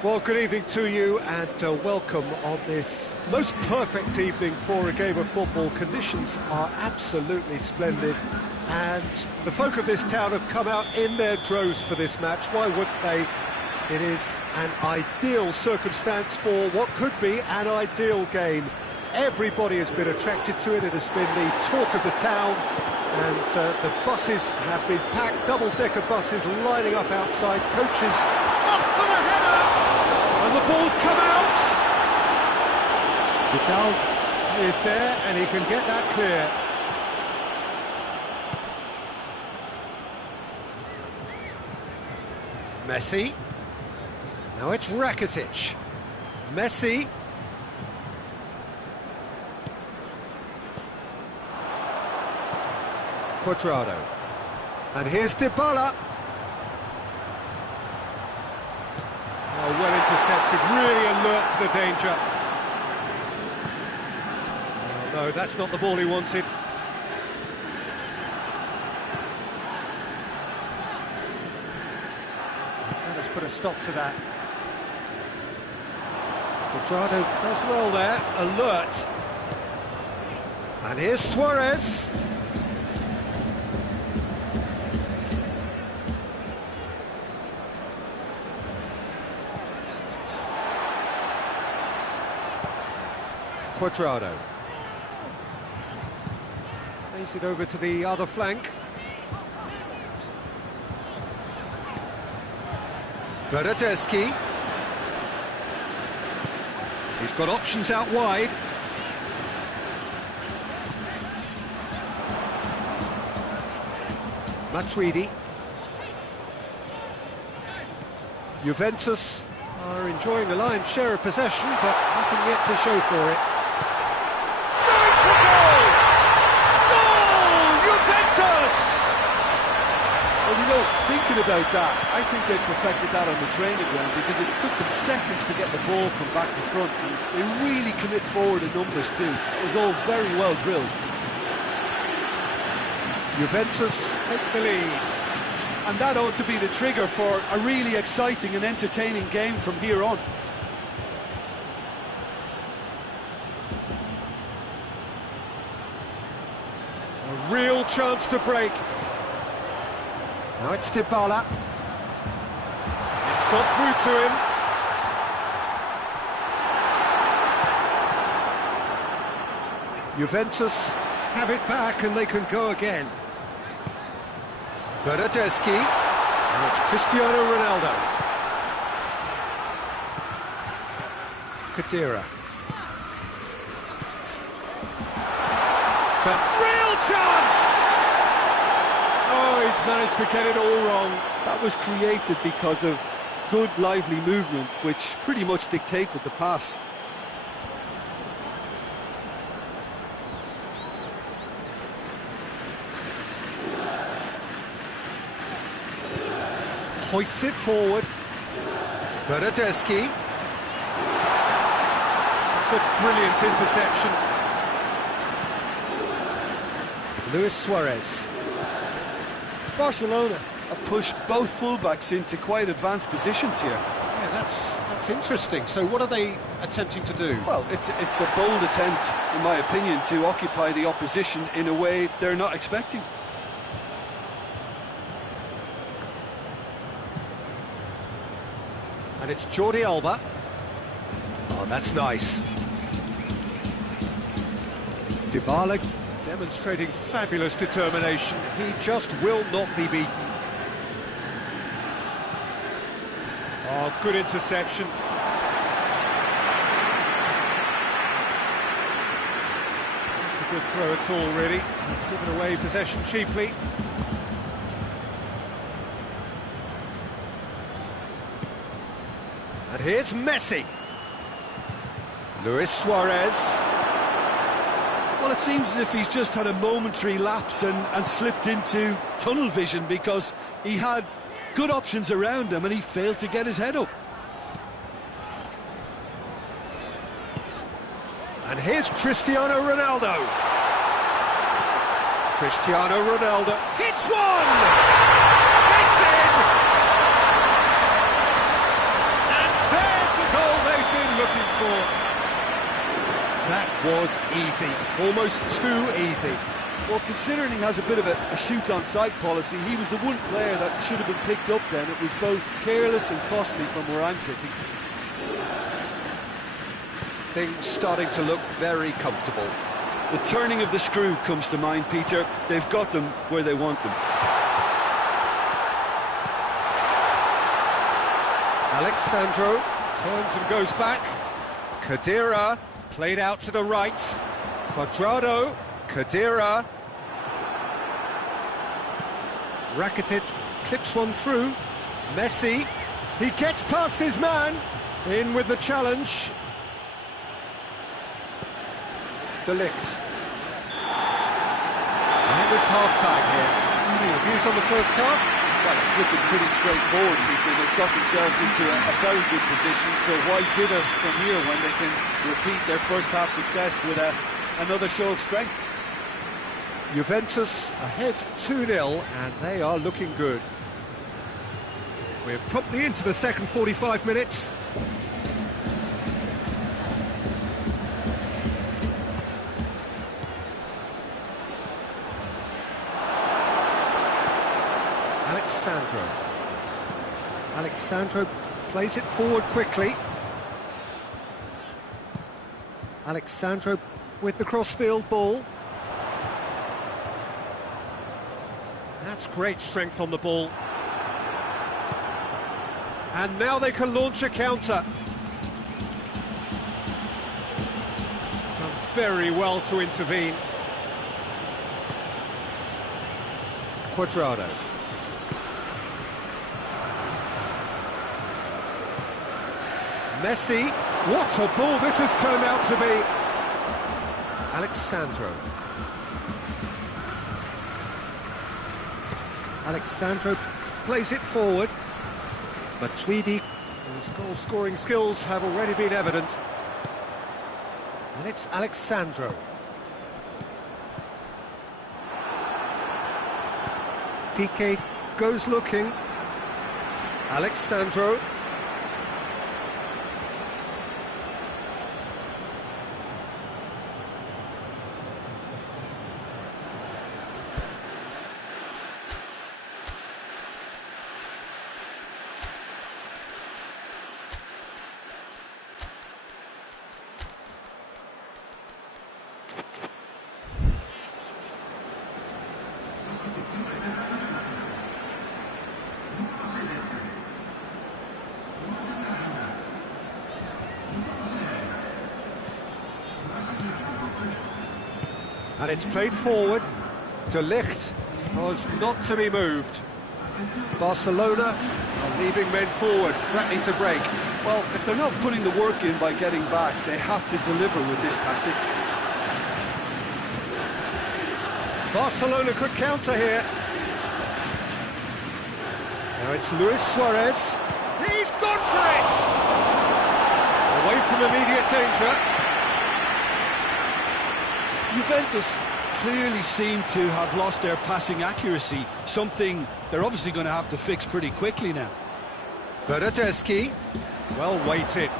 Well, good evening to you and welcome on this most perfect evening for a game of football. Conditions are absolutely splendid and the folk of this town have come out in their droves for this match. Why wouldn't they? It is an ideal circumstance for what could be an ideal game. Everybody has been attracted to it. It has been the talk of the town, and the buses have been packed, double-decker buses lining up outside, coaches up for the header, and the ball's come out. Vidal is there, and he can get that clear. Messi. Now it's Rakitic. Messi. Cuadrado. And here's Dybala. Oh, well intercepted, really alert to the danger. Oh, no, that's not the ball he wanted. Let us put a stop to that. Cuadrado does well there, alert. And here's Suarez. Cuadrado. Plays it over to the other flank. Bernardeschi. He's got options out wide. Matuidi. Juventus are enjoying a lion's share of possession, but nothing yet to show for it. Thinking about that, I think they perfected that on the training ground because it took them seconds to get the ball from back to front, and they really commit forward in numbers too. It was all very well drilled. Juventus take the lead. And that ought to be the trigger for a really exciting and entertaining game from here on. A real chance to break. Now it's Dybala. It's got through to him. Juventus have it back and they can go again. Bernardeschi. And it's Cristiano Ronaldo. Khedira. But real chance! Oh, he's managed to get it all wrong. That was created because of good, lively movement, which pretty much dictated the pass. Hoists it forward. Bernardeschi. It's a brilliant interception. Luis Suarez. Barcelona have pushed both fullbacks into quite advanced positions here. Yeah, that's interesting. So what are they attempting to do? Well, it's a bold attempt, in my opinion, to occupy the opposition in a way they're not expecting. And it's Jordi Alba. Oh, that's nice. Dybala demonstrating fabulous determination. He just will not be beaten. Oh, good interception. It's a good throw at all, really. He's given away possession cheaply. And here's Messi. Luis Suarez. Well, it seems as if he's just had a momentary lapse and slipped into tunnel vision because he had good options around him and he failed to get his head up. And here's Cristiano Ronaldo. Cristiano Ronaldo hits one! It's in! And there for. That was easy, almost too easy. Well, considering he has a bit of a shoot-on-sight policy, he was the one player that should have been picked up then. It was both careless and costly from where I'm sitting. Things starting to look very comfortable. The turning of the screw comes to mind, Peter. They've got them where they want them. Alexandro turns and goes back. Khedira played out to the right. Cuadrado, Khedira. Rakitic clips one through. Messi, he gets past his man. In with the challenge. De Ligt. And it's half-time here. Your views on the first half? Well, it's looking pretty straightforward, Peter. They've got themselves into a very good position, so why dither from here when they can repeat their first half success with another show of strength? Juventus ahead 2-0, and they are looking good. We're promptly into the second 45 minutes. Alexandro plays it forward quickly. Alexandro with the crossfield ball. That's great strength on the ball. And now they can launch a counter. Done very well to intervene. Cuadrado. Messi, what a ball this has turned out to be. Alexandro. Alexandro plays it forward. Matuidi, whose goal-scoring skills have already been evident. And it's Alexandro. Piqué goes looking. Alexandro. And it's played forward. De Ligt was not to be moved. Barcelona are leaving men forward, threatening to break. Well, if they're not putting the work in by getting back, they have to deliver with this tactic. Barcelona could counter here. Now it's Luis Suarez. He's gone for it! Away from immediate danger. Juventus clearly seem to have lost their passing accuracy, something they're obviously going to have to fix pretty quickly now. Bernardeschi, well weighted.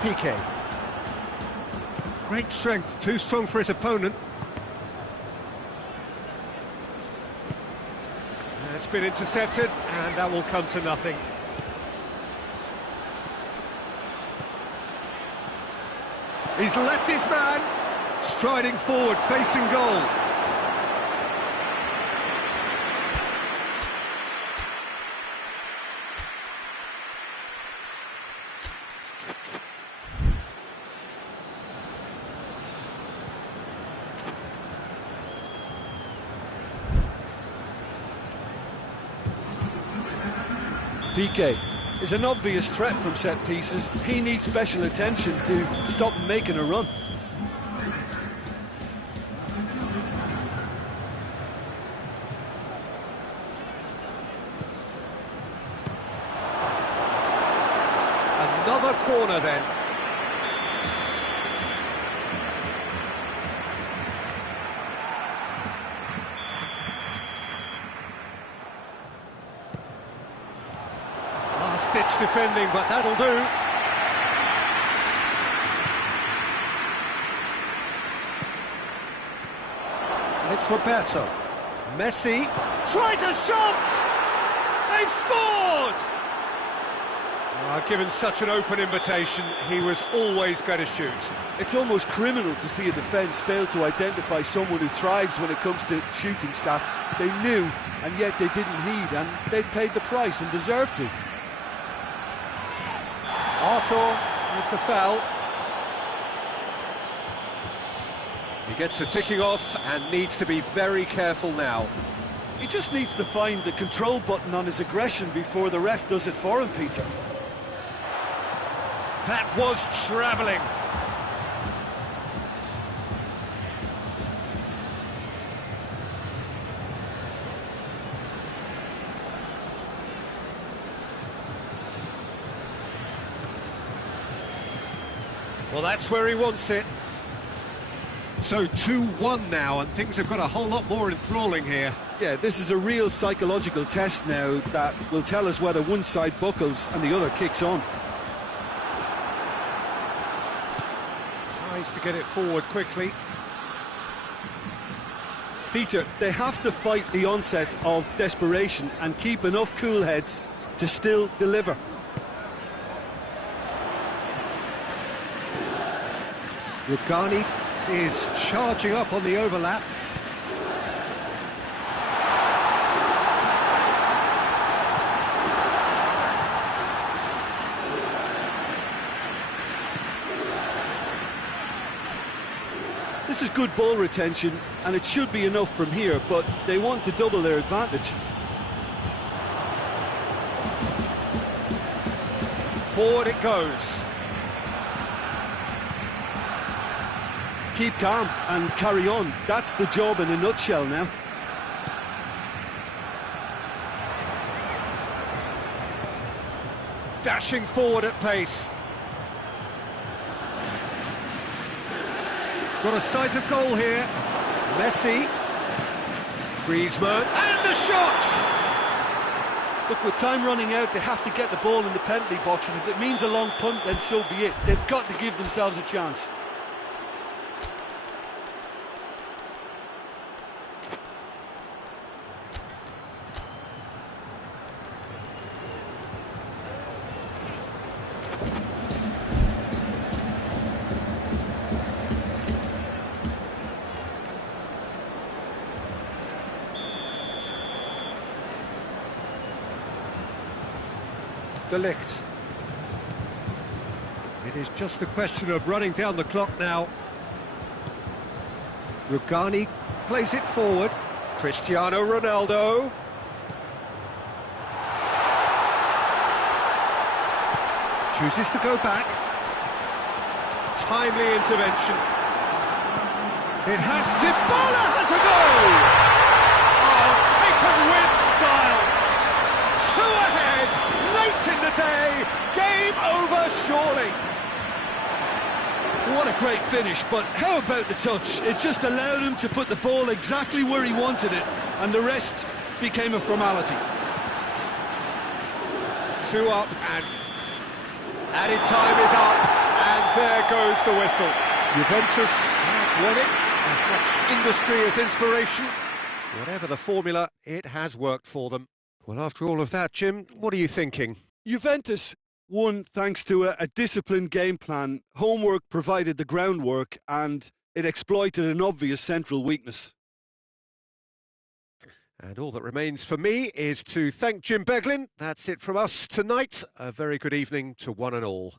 Piqué. Great strength, too strong for his opponent. It's been intercepted, and that will come to nothing. He's left his man, striding forward, facing goal. Piqué is an obvious threat from set pieces. He needs special attention to stop him making a run. Another corner then. Last-ditch defending, but that'll do. And it's Roberto. Messi Tries a shot! They've scored! Given such an open invitation, he was always going to shoot. It's almost criminal to see a defence fail to identify someone who thrives when it comes to shooting stats. They knew, and yet they didn't heed, and they've paid the price and deserve to. Arthur with the foul. He gets the ticking off and needs to be very careful now. He just needs to find the control button on his aggression before the ref does it for him, Peter. That was travelling. Well, that's where he wants it. So 2-1 now, and things have got a whole lot more enthralling here. Yeah, this is a real psychological test now that will tell us whether one side buckles and the other kicks on. Tries to get it forward quickly. Peter, they have to fight the onset of desperation and keep enough cool heads to still deliver. Rugani is charging up on the overlap. This is good ball retention, and it should be enough from here, but they want to double their advantage. Forward it goes. Keep calm and carry on. That's the job in a nutshell now. Dashing forward at pace. Got a size of goal here. Messi. Griezmann. And the shot! Look, with time running out, they have to get the ball in the penalty box, and if it means a long punt, then so be it. They've got to give themselves a chance. De Ligt. It is just a question of running down the clock now. Rugani plays it forward. Cristiano Ronaldo. Chooses to go back. Timely intervention. It has Dybala has a goal! Oh, taken with style. Two ahead, late in the day. Game over, surely. What a great finish, but how about the touch? It just allowed him to put the ball exactly where he wanted it, and the rest became a formality. Two up, and added time is up, and there goes the whistle. Juventus have won it. As much industry as inspiration. Whatever the formula, it has worked for them. Well, after all of that, Jim, what are you thinking? Juventus won thanks to a disciplined game plan. Homework provided the groundwork, and it exploited an obvious central weakness. And all that remains for me is to thank Jim Beglin. That's it from us tonight. A very good evening to one and all.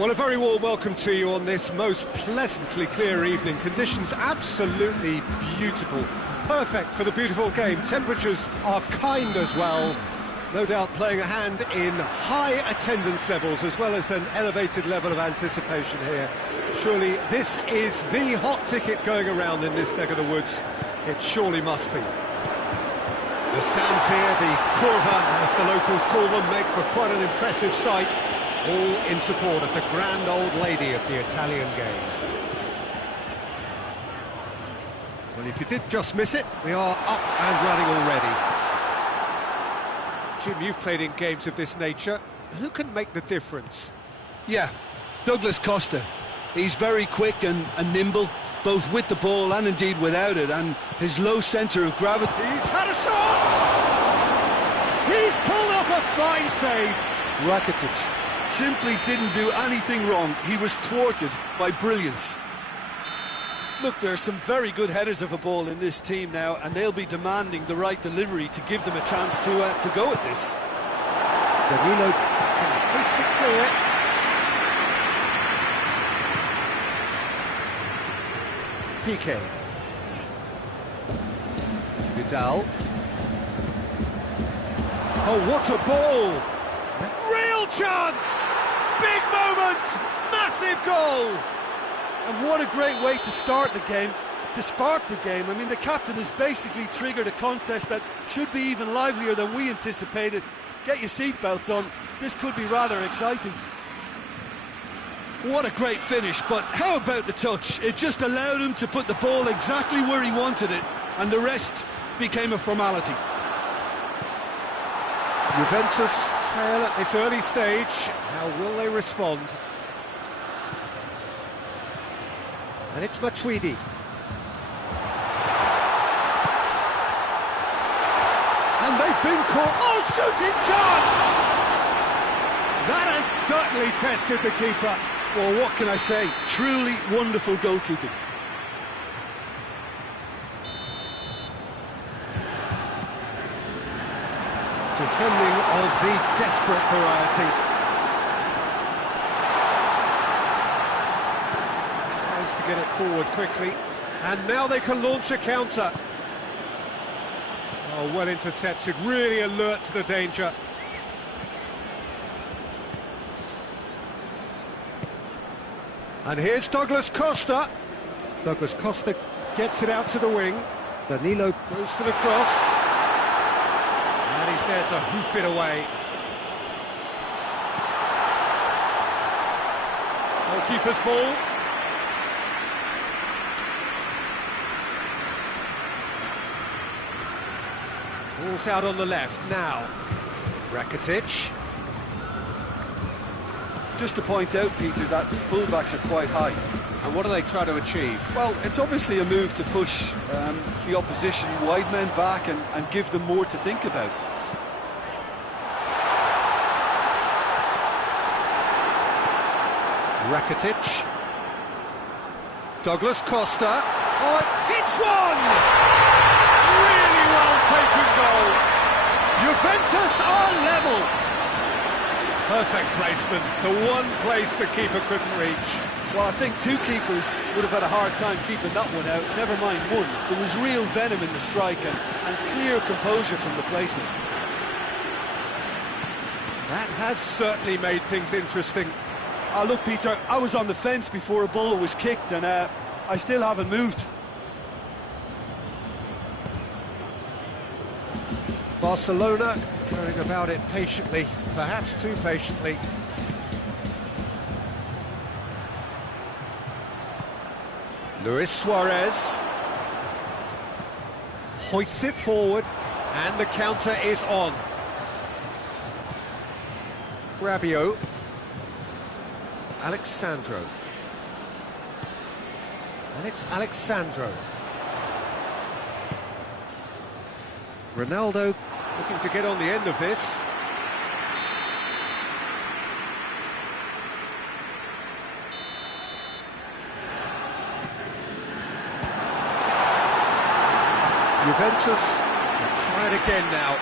Well, a very warm welcome to you on this most pleasantly clear evening. Conditions absolutely beautiful. Perfect for the beautiful game. Temperatures are kind as well. No doubt playing a hand in high attendance levels as well as an elevated level of anticipation here. Surely this is the hot ticket going around in this neck of the woods. It surely must be. The stands here, the curva, as the locals call them, make for quite an impressive sight, all in support of the grand old lady of the Italian game. Well, if you did just miss it, we are up and running already. Jim, you've played in games of this nature. Who can make the difference? Yeah, Douglas Costa. He's very quick and nimble, both with the ball and indeed without it, and his low centre of gravity. He's had a shot! He's pulled off a fine save! Rakitic simply didn't do anything wrong. He was thwarted by brilliance. Look, there are some very good headers of a ball in this team now, and they'll be demanding the right delivery to give them a chance to go at this. Danilo can hoist it clear. Piqué. Vidal. Oh, what a ball! Real chance! Big moment! Massive goal! And what a great way to start the game, to spark the game. I mean, the captain has basically triggered a contest that should be even livelier than we anticipated. Get your seatbelts on, this could be rather exciting. What a great finish, but how about the touch? It just allowed him to put the ball exactly where he wanted it, and the rest became a formality. Juventus trail at this early stage. How will they respond? And it's Matuidi. And they've been caught. Oh, shooting chance! That has certainly tested the keeper. Well, what can I say? Truly wonderful goalkeeping. Defending of the desperate variety. Tries to get it forward quickly. And now they can launch a counter. Oh, well intercepted, really alert to the danger. And here's Douglas Costa. Douglas Costa gets it out to the wing. Danilo goes for the cross. And he's there to hoof it away. Goalkeeper's ball. Ball's out on the left now. Rakitic. Just to point out, Peter, that the fullbacks are quite high. And what do they try to achieve? Well, it's obviously a move to push the opposition wide men back and give them more to think about. Rakitic. Douglas Costa. Oh, it hits one! Really well taken goal. Juventus are level. Perfect placement, the one place the keeper couldn't reach. Well, I think two keepers would have had a hard time keeping that one out, never mind one. There was real venom in the strike and clear composure from the placement. That has certainly made things interesting. Look, Peter, I was on the fence before a ball was kicked, and I still haven't moved. Barcelona going about it patiently, perhaps too patiently. Luis Suarez hoists it forward, and the counter is on. Rabiot. Alexandro. And it's Alexandro. Ronaldo looking to get on the end of this. Juventus will try it again now.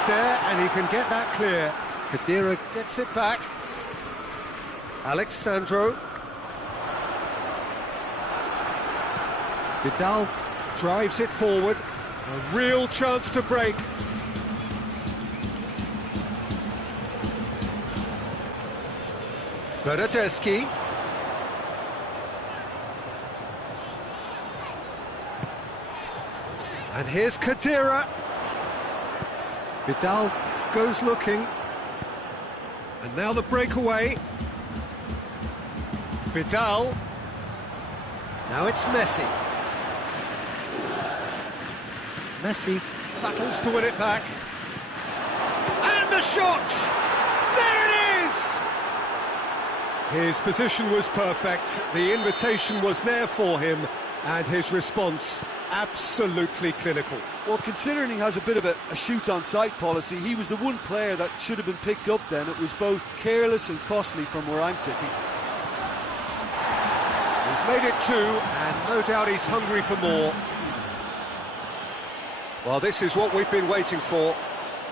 space there, and he can get that clear. Khedira gets it back. Alex Sandro. Vidal drives it forward. A real chance to break. Bernardeschi. And here's Khedira. Vidal goes looking. And now the breakaway. Vidal. Now it's Messi. Messi battles to win it back. And the shot! There it is! His position was perfect, the invitation was there for him, and his response absolutely clinical. Well, considering he has a bit of a shoot-on-sight policy, he was the one player that should have been picked up then. It was both careless and costly from where I'm sitting. He's made it 2, and no doubt he's hungry for more. Well, this is what we've been waiting for.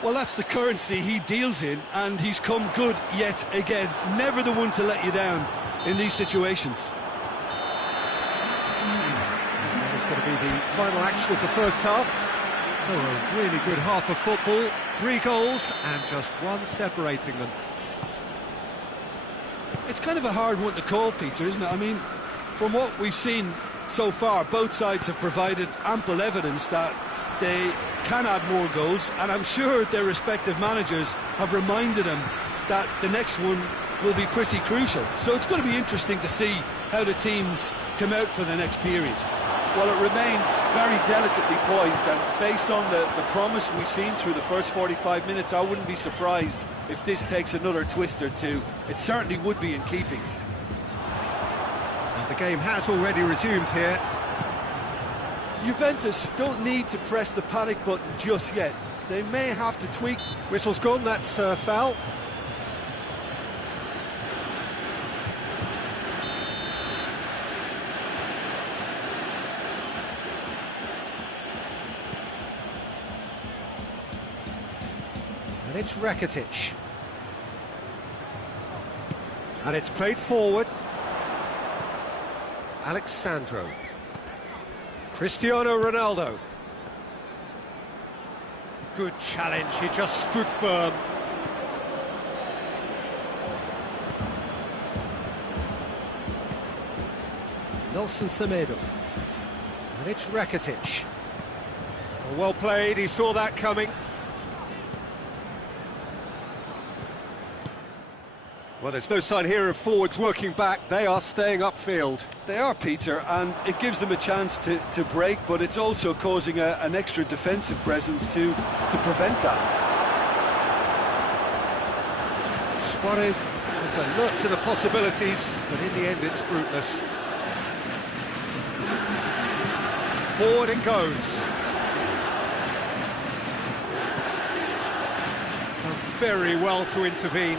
Well, that's the currency he deals in, and he's come good yet again. Never the one to let you down in these situations. That is going to be the final action of the first half. So a really good half of football. 3 goals and just 1 separating them. It's kind of a hard one to call, Peter, isn't it? I mean, from what we've seen so far, both sides have provided ample evidence that they can add more goals, and I'm sure their respective managers have reminded them that the next one will be pretty crucial. So it's going to be interesting to see how the teams come out for the next period. Well, it remains very delicately poised, and based on the promise we've seen through the first 45 minutes, I wouldn't be surprised if this takes another twist or two. It certainly would be in keeping. And the game has already resumed here. Juventus don't need to press the panic button just yet. They may have to tweak. Whistle's gone, that's foul. And it's Rakitic. And it's played forward. Alex Sandro. Cristiano Ronaldo. Good challenge, he just stood firm. Nelson Semedo. And it's Rakitic. Well played, he saw that coming. Well, there's no sign here of forwards working back, they are staying upfield. They are, Peter, and it gives them a chance to break, but it's also causing an extra defensive presence to prevent that. Suarez is alert to the possibilities, but in the end it's fruitless. Forward it goes. Done very well to intervene.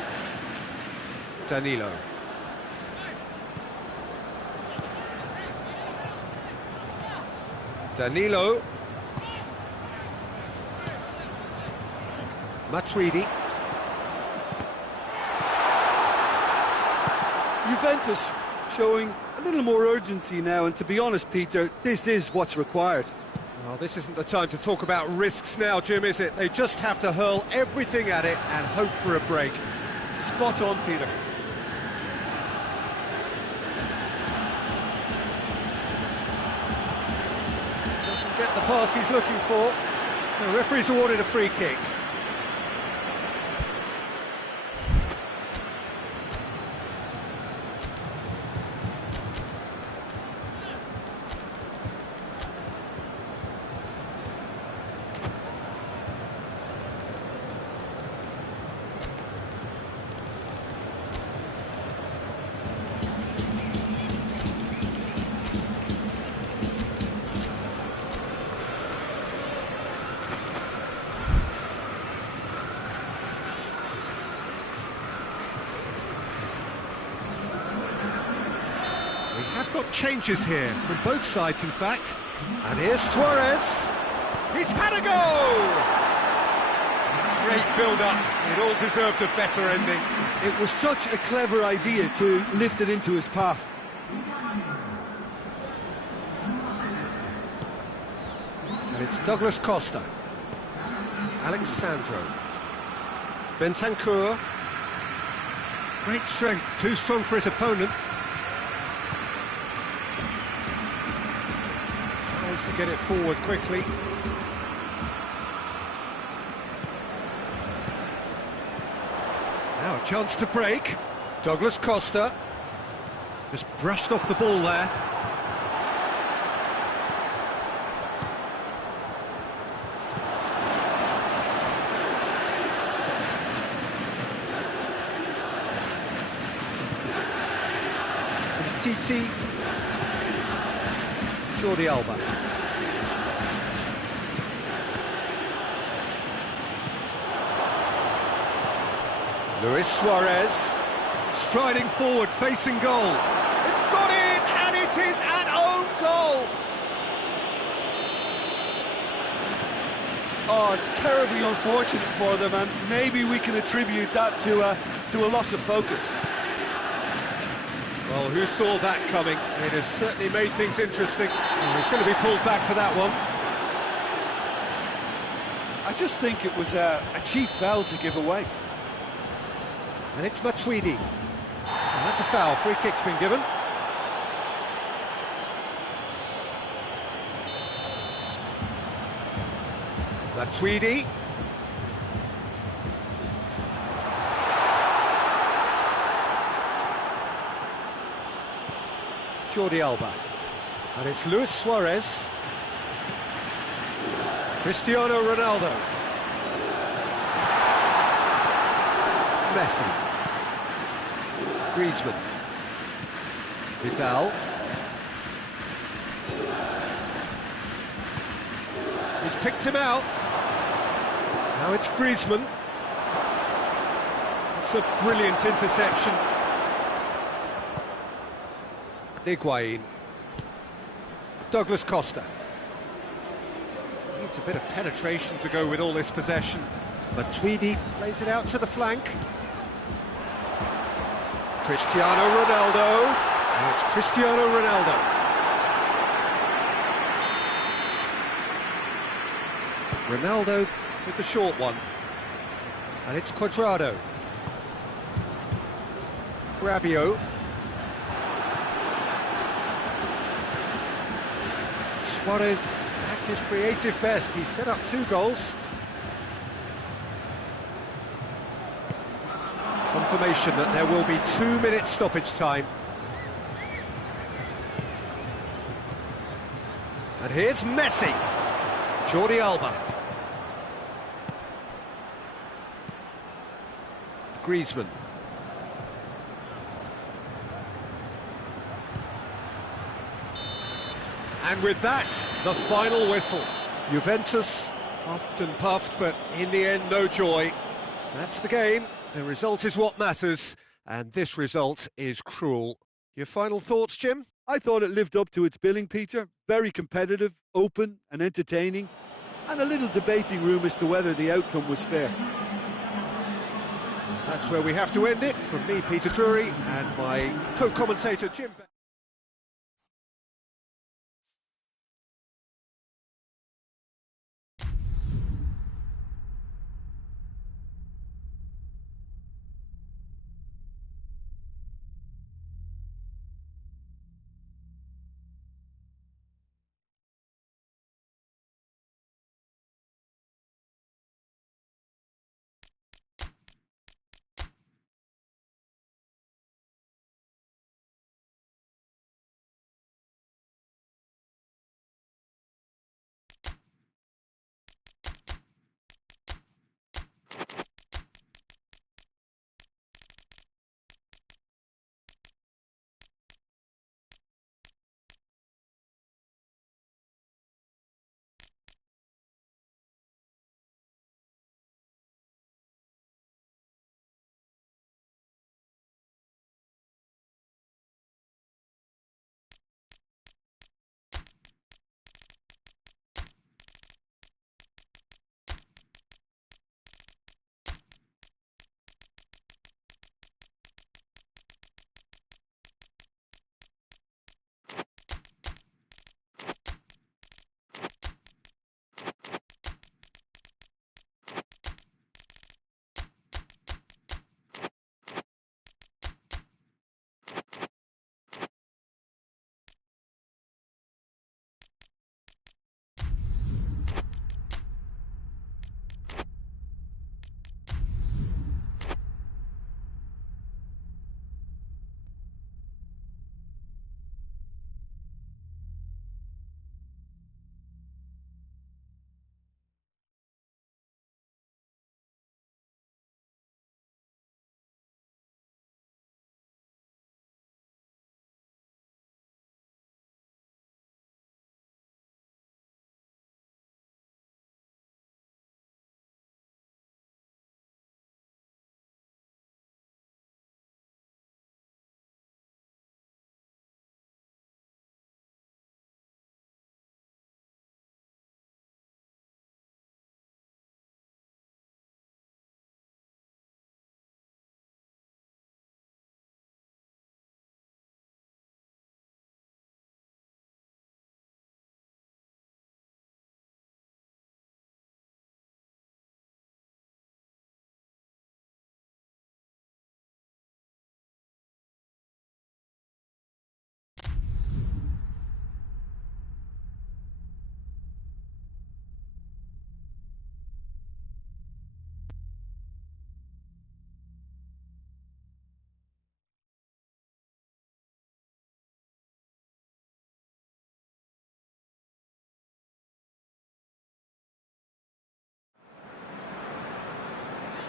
Danilo. Danilo. Matuidi. Juventus showing a little more urgency now, and to be honest, Peter, this is what's required. Well, this isn't the time to talk about risks now, Jim, is it? They just have to hurl everything at it and hope for a break. Spot on, Peter. Doesn't get the pass he's looking for. The referee's awarded a free kick. We have got changes here, from both sides in fact. And here's Suarez. He's had a go! Great build-up. It all deserved a better ending. It was such a clever idea to lift it into his path. And it's Douglas Costa. Alexandro. Bentancur. Great strength, too strong for his opponent. Tries to get it forward quickly. Now a chance to break. Douglas Costa. Just brushed off the ball there. Titi. Jordi Alba. Luis Suarez. Striding forward, facing goal. It's got in, and it is an own goal. Oh, it's terribly unfortunate for them, and maybe we can attribute that to a loss of focus. Well, who saw that coming? It has certainly made things interesting. Oh, he's going to be pulled back for that one. I just think it was a cheap foul to give away. And it's Matuidi. And that's a foul. Free kick's been given. Matuidi. Jordi Alba. And it's Luis Suarez. Cristiano Ronaldo. Messi. Griezmann. Vidal. He's picked him out. Now it's Griezmann. It's a brilliant interception. Higuain. Douglas Costa. Needs a bit of penetration to go with all this possession. Matuidi plays it out to the flank. Cristiano Ronaldo. And it's Cristiano Ronaldo. Ronaldo with the short one. And it's Cuadrado. Rabiot. Suarez at his creative best. He's set up 2 goals. Confirmation that there will be 2 minutes stoppage time. And here's Messi. Jordi Alba. Griezmann. And with that, the final whistle. Juventus huffed and puffed, but in the end, no joy. That's the game. The result is what matters, and this result is cruel. Your final thoughts, Jim? I thought it lived up to its billing, Peter. Very competitive, open and entertaining, and a little debating room as to whether the outcome was fair. That's where we have to end it. From me, Peter Drury, and my co-commentator, Jim.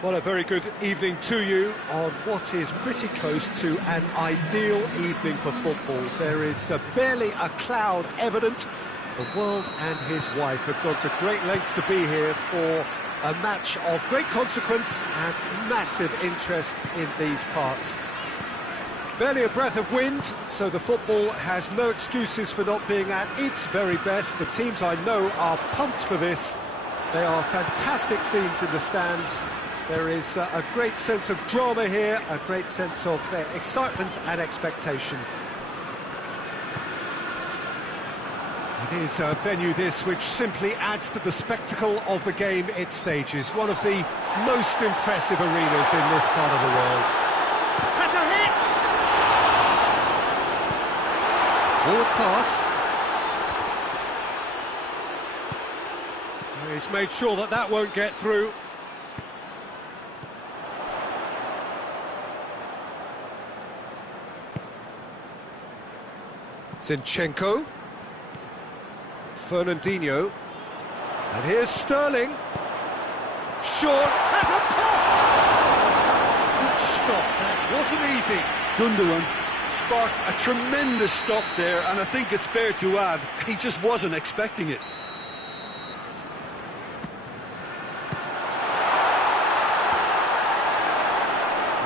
Well, a very good evening to you on what is pretty close to an ideal evening for football. There is barely a cloud evident. The world and his wife have gone to great lengths to be here for a match of great consequence and massive interest in these parts. Barely a breath of wind, so the football has no excuses for not being at its very best. The teams I know are pumped for this. They are fantastic scenes in the stands. There is a great sense of drama here, a great sense of excitement and expectation. It is a venue this which simply adds to the spectacle of the game it stages. One of the most impressive arenas in this part of the world. Has a hit! Forward pass. He's made sure that that won't get through. Zinchenko. Fernandinho. And here's Sterling. Shaw has a pop! Good stop, that wasn't easy. Gundogan sparked a tremendous stop there, and I think it's fair to add, he just wasn't expecting it.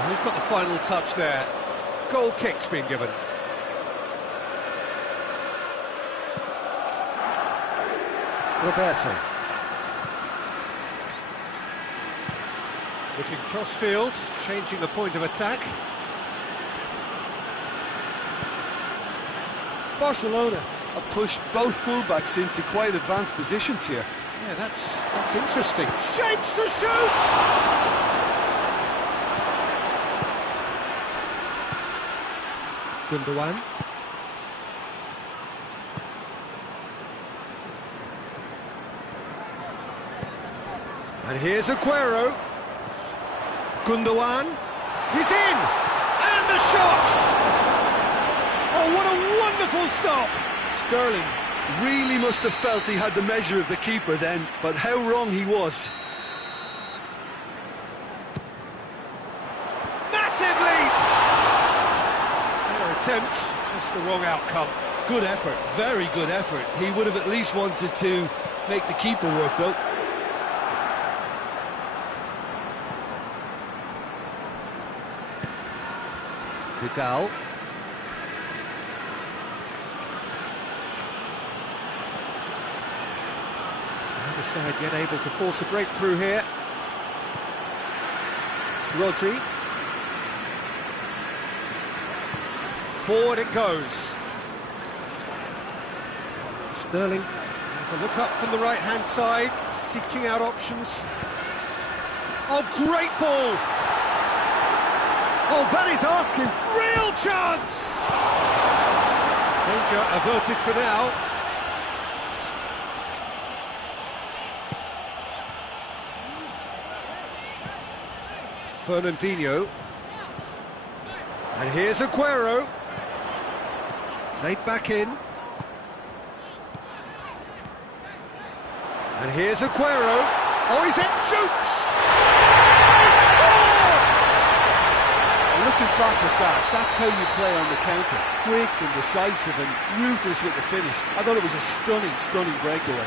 Who's got the final touch there? Goal kick's been given. Roberto. Looking cross-field, changing the point of attack. Barcelona have pushed both fullbacks into quite advanced positions here. Yeah, that's interesting. Shapes to shoot! Gundogan. And here's Aguero. Gundogan. He's in! And the shot! Oh, what a wonderful stop! Sterling really must have felt he had the measure of the keeper then, but how wrong he was. Massive leap! Their attempt, just the wrong outcome. Good effort, very good effort. He would have at least wanted to make the keeper work though. Vidal. Neither side yet able to force a breakthrough here. Rodri. Forward it goes. Sterling has a look up from the right-hand side, seeking out options. Oh, great ball! Oh, that is asking. Real chance! Danger averted for now. Fernandinho. And here's Aguero. Played back in. And here's Aguero. Oh, he's in, shoots! Looking back at that, that's how you play on the counter. Quick and decisive and ruthless with the finish. I thought it was a stunning breakaway.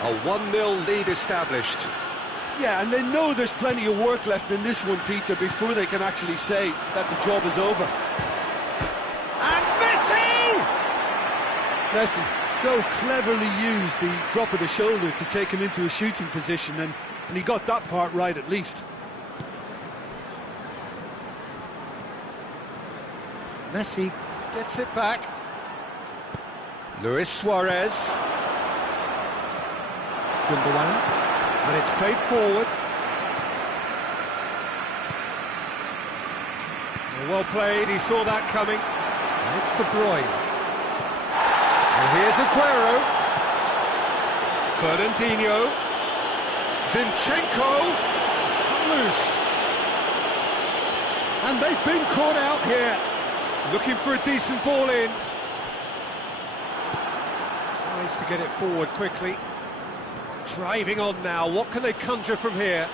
A 1-0 lead established. Yeah, and they know there's plenty of work left in this one, Peter, before they can actually say that the job is over. And Messi! Messi so cleverly used the drop of the shoulder to take him into a shooting position, and he got that part right at least. Messi gets it back. Luis Suarez. Gundogan. And it's played forward. Well played, he saw that coming. And it's De Bruyne. And here's Aguero. Fernandinho. Zinchenko. Loose. And they've been caught out here. Looking for a decent ball in. Tries to get it forward quickly. Driving on now, what can they conjure from here?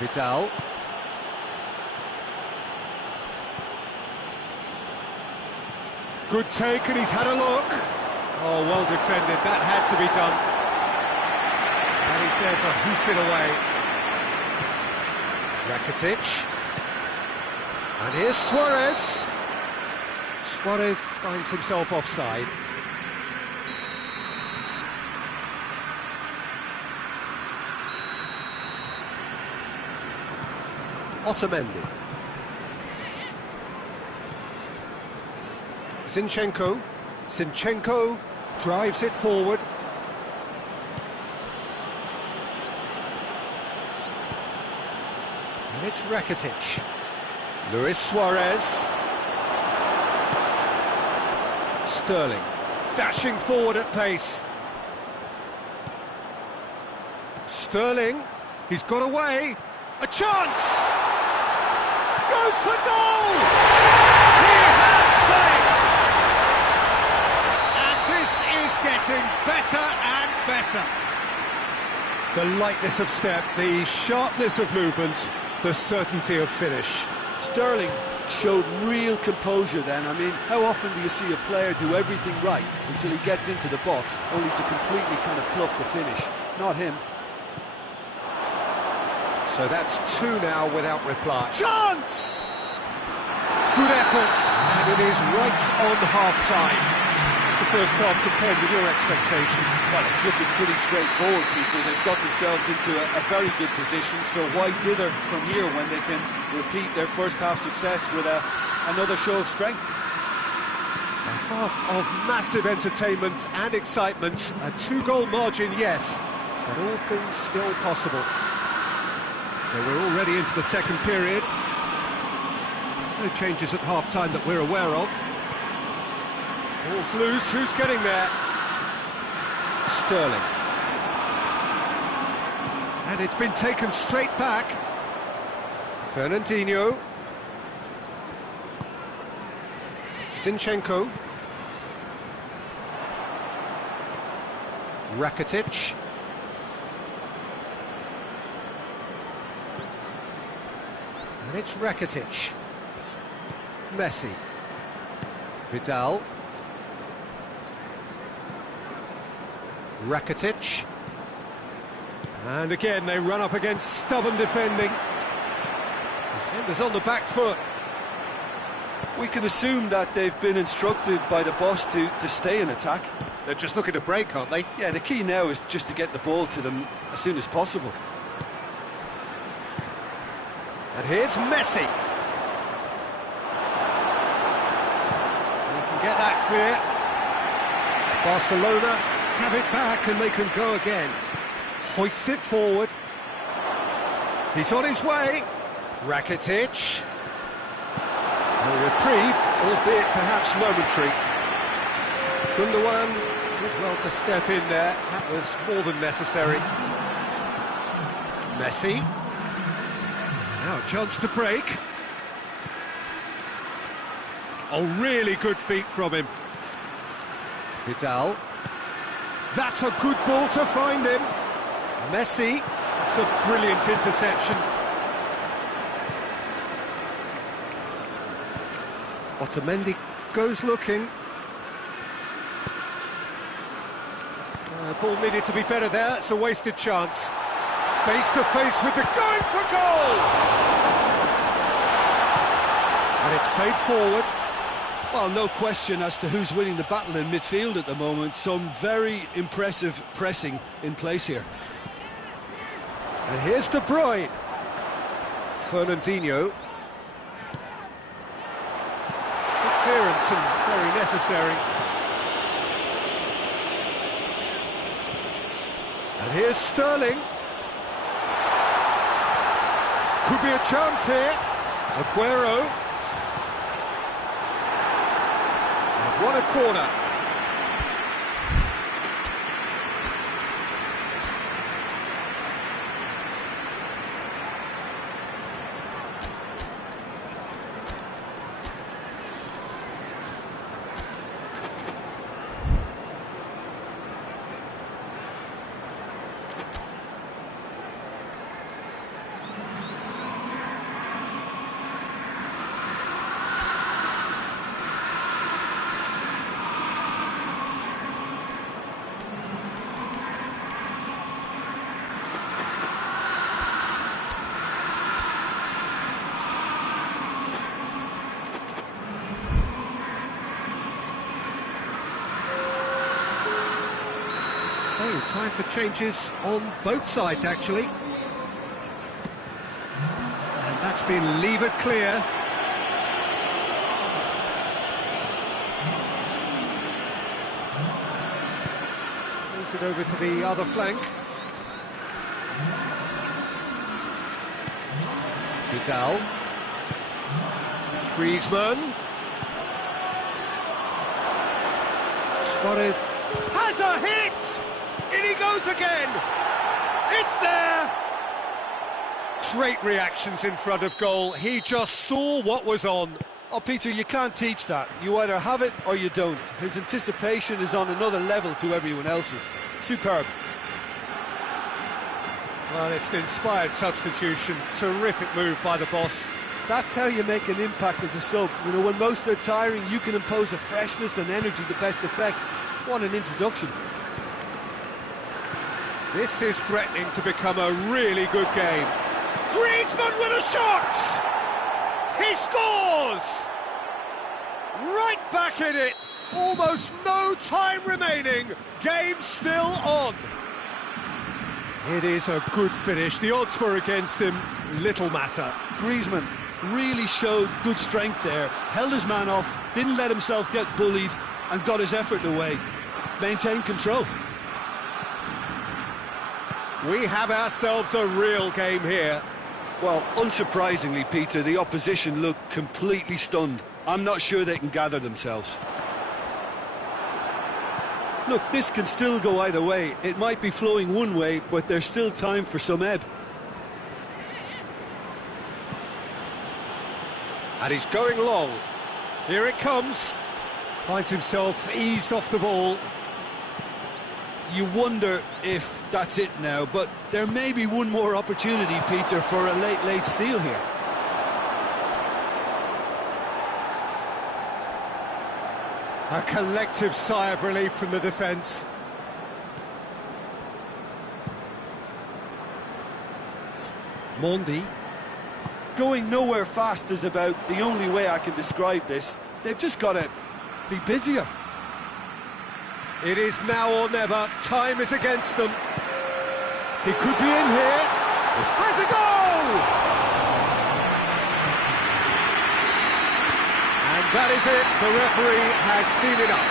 Vidal. Good take, and he's had a look. Oh, well defended, that had to be done. And he's there to hoof it away. Rakitic. And here's Suarez. Suarez finds himself offside. Otamendi. Zinchenko drives it forward. And it's Rakitic. Luis Suarez. Sterling dashing forward at pace. Sterling, he's got away. A chance! Goes for goal! He has pace! And this is getting better and better. The lightness of step, the sharpness of movement, the certainty of finish. Sterling showed real composure then. I mean, how often do you see a player do everything right until he gets into the box, only to completely kind of fluff the finish? Not him. So that's two now without reply. Chance! Good effort, and it is right on half-time. What's the first half compared with your expectation? Well, it's looking pretty straightforward, Peter. They've got themselves into a very good position, so why dither from here when they can repeat their first half success with another show of strength? A half of massive entertainment and excitement. A two-goal margin, yes, but all things still possible. So we're already into the second period. No changes at half-time that we're aware of. Ball's loose, who's getting there? Sterling. And it's been taken straight back. Fernandinho. Zinchenko. Rakitic. And it's Rakitic. Messi. Vidal. Rakitic. And again they run up against stubborn defending. Defenders on the back foot. We can assume that they've been instructed by the boss to stay in attack. They're just looking to break, aren't they? Yeah, the key now is just to get the ball to them as soon as possible. And here's Messi. They can get that clear. Barcelona have it back and they can go again. Hoists it forward. He's on his way. Rakitic. A reprieve, albeit perhaps momentary. Gundogan did well to step in there. That was more than necessary. Messi. Now a chance to break. Oh, really good feet from him. Vidal. That's a good ball to find him. Messi. It's a brilliant interception. Otamendi goes looking. Ball needed to be better there. It's a wasted chance. Face to face with the going for goal! And it's played forward. Well, no question as to who's winning the battle in midfield at the moment. Some very impressive pressing in place here. And here's De Bruyne. Fernandinho. Good clearance and very necessary. And here's Sterling. Could be a chance here. Aguero. And what a corner. Time for changes on both sides, actually. And that's been levered clear. Moves it over to the other flank. Vidal. Griezmann. Suarez has a hit! In he goes again! It's there! Great reactions in front of goal. He just saw what was on. Oh, Peter, you can't teach that. You either have it or you don't. His anticipation is on another level to everyone else's. Superb. Well, it's an inspired substitution. Terrific move by the boss. That's how you make an impact as a sub. You know, when most are tiring, you can impose a freshness and energy to best effect. What an introduction. This is threatening to become a really good game. Griezmann with a shot! He scores! Right back in it. Almost no time remaining. Game still on. It is a good finish. The odds were against him. Little matter. Griezmann really showed good strength there. Held his man off, didn't let himself get bullied, and got his effort away. Maintained control. We have ourselves a real game here. Well, unsurprisingly, Peter, the opposition look completely stunned. I'm not sure they can gather themselves. Look, this can still go either way. It might be flowing one way, but there's still time for some ebb. And he's going long. Here it comes. Finds himself eased off the ball. You wonder if that's it now, but there may be one more opportunity, Peter, for a late steal here. A collective sigh of relief from the defence. Mondi. Going nowhere fast is about the only way I can describe this. They've just got to be busier. It is now or never. Time is against them. He could be in here. Has a goal! And that is it. The referee has seen enough.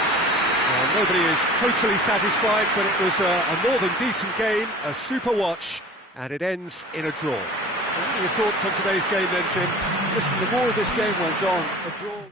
Well, nobody is totally satisfied, but it was a more than decent game, a super watch, and it ends in a draw. What are your thoughts on today's game then, Jim? Listen, the more this game went on, a draw...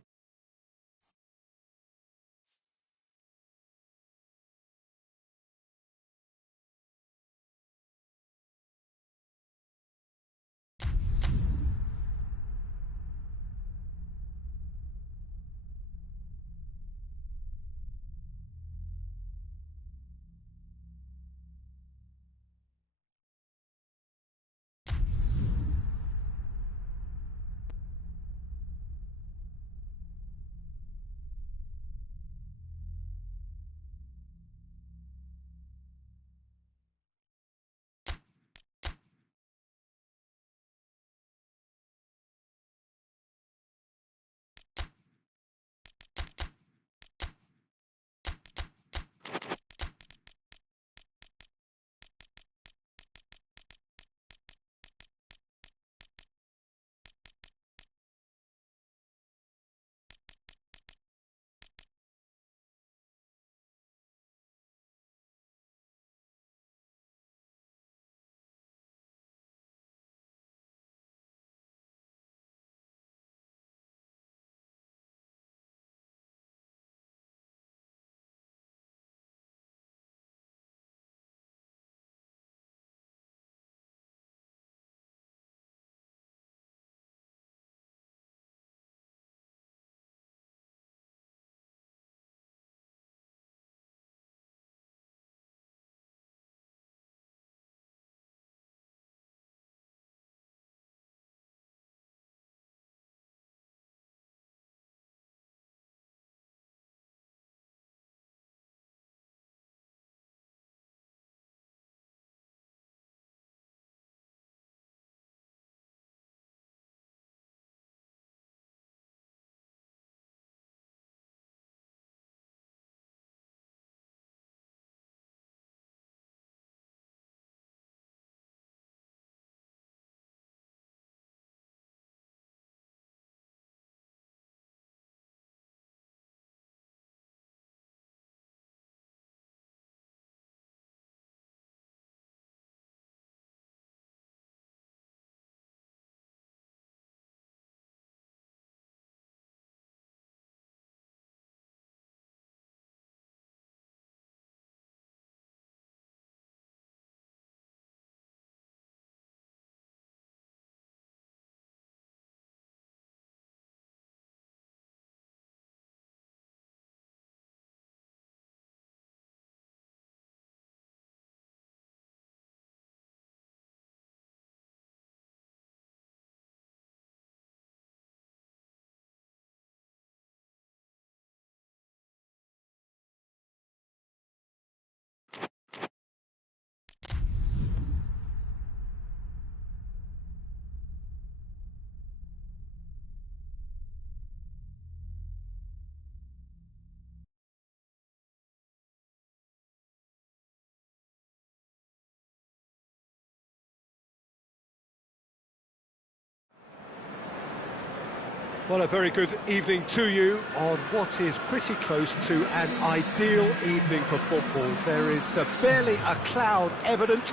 Well, a very good evening to you on what is pretty close to an ideal evening for football. There is barely a cloud evident.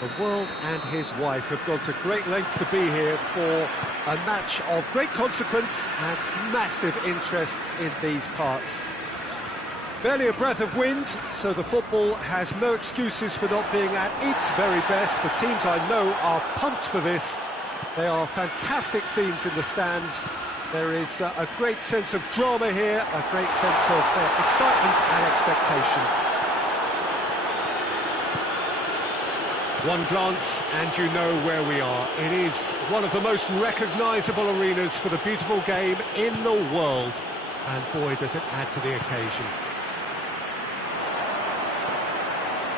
The world and his wife have gone to great lengths to be here for a match of great consequence and massive interest in these parts. Barely a breath of wind, so the football has no excuses for not being at its very best. The teams I know are pumped for this. They are fantastic scenes in the stands. There is a great sense of drama here, a great sense of excitement and expectation. One glance and you know where we are. It is one of the most recognisable arenas for the beautiful game in the world. And boy, does it add to the occasion.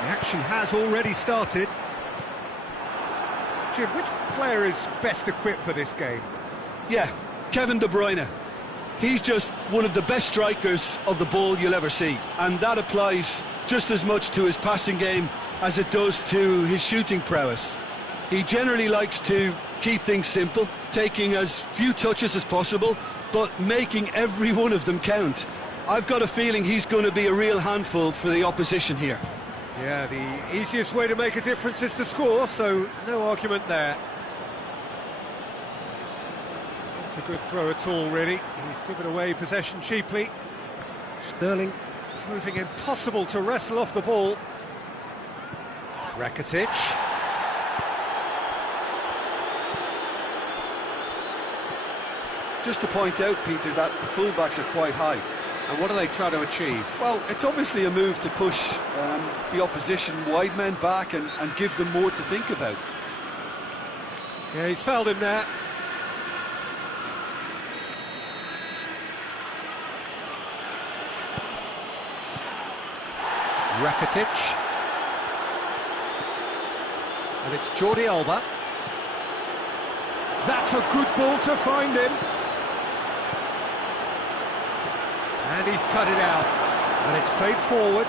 The action has already started. Jim, which player is best equipped for this game? Yeah, Kevin De Bruyne. He's just one of the best strikers of the ball you'll ever see, and that applies just as much to his passing game as it does to his shooting prowess. He generally likes to keep things simple, taking as few touches as possible, but making every one of them count. I've got a feeling he's going to be a real handful for the opposition here. Yeah, the easiest way to make a difference is to score, so no argument there. Not a good throw at all, really. He's given away possession cheaply. Sterling proving impossible to wrestle off the ball. Rakitic. Just to point out, Peter, that the fullbacks are quite high. And what are they trying to achieve? Well, it's obviously a move to push the opposition wide men back and give them more to think about. Yeah, he's fouled him there. Rakitic. And it's Jordi Alba. That's a good ball to find him. And he's cut it out. And it's played forward.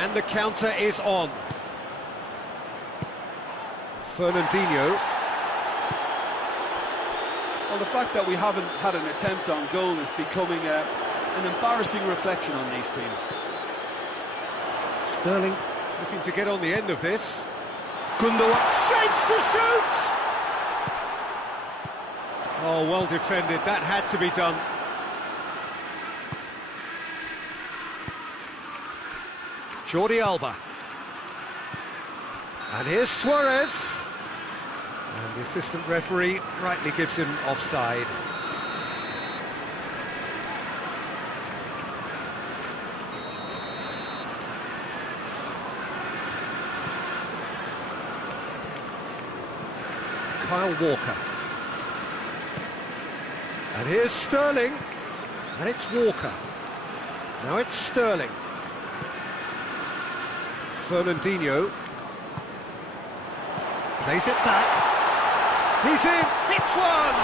And the counter is on. Fernandinho. Well, the fact that we haven't had an attempt on goal is becoming an embarrassing reflection on these teams. Sterling looking to get on the end of this. Gundogan shapes to shoot! Oh, well defended. That had to be done. Jordi Alba. And here's Suarez. And the assistant referee rightly gives him offside. Kyle Walker. And here's Sterling. And it's Walker. Now it's Sterling. Fernandinho. Plays it back. He's in. Hits one!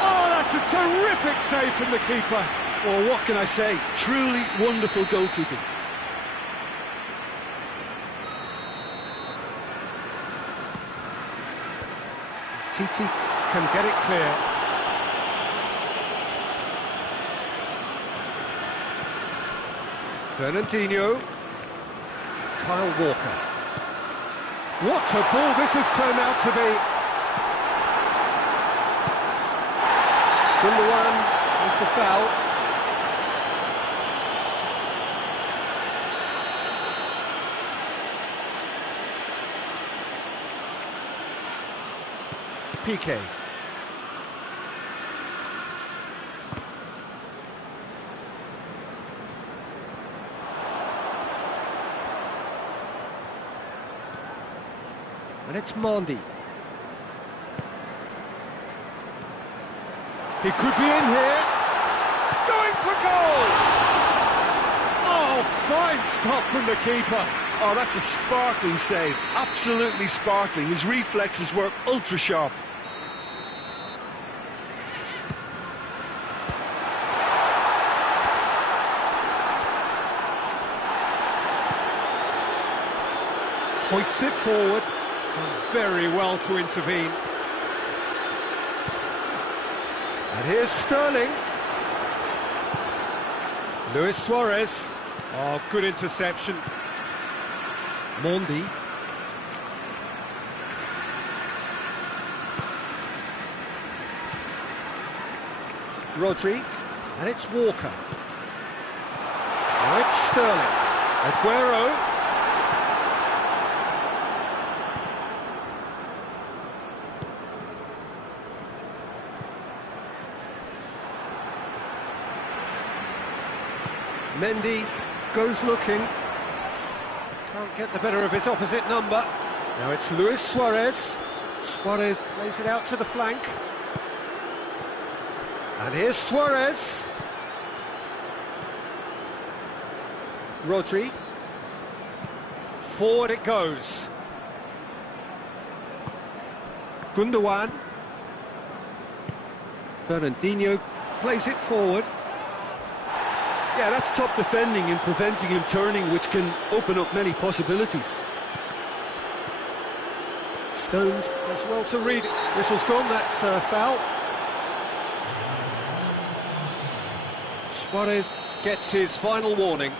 Oh, that's a terrific save from the keeper. Well, what can I say? Truly wonderful goalkeeping. Titi can get it clear. Fernandinho. Kyle Walker. What a ball this has turned out to be. Gundogan with the foul. Piqué. And it's Mendy. He could be in here. Going for goal! Oh, fine stop from the keeper. Oh, that's a sparkling save. Absolutely sparkling. His reflexes were ultra sharp. Hoists it forward. Done very well to intervene. And here's Sterling. Luis Suarez. Oh, good interception. Mondi. Rodri. And it's Walker. Now it's Sterling. Aguero. Mendy goes looking. Can't get the better of his opposite number. Now it's Luis Suarez. Suarez plays it out to the flank. And here's Suarez. Rodri. Forward it goes. Gundogan. Fernandinho plays it forward. Yeah, that's top defending and preventing him turning, which can open up many possibilities. Stones does well to read it. Whistle's gone, that's foul. Suarez gets his final warning.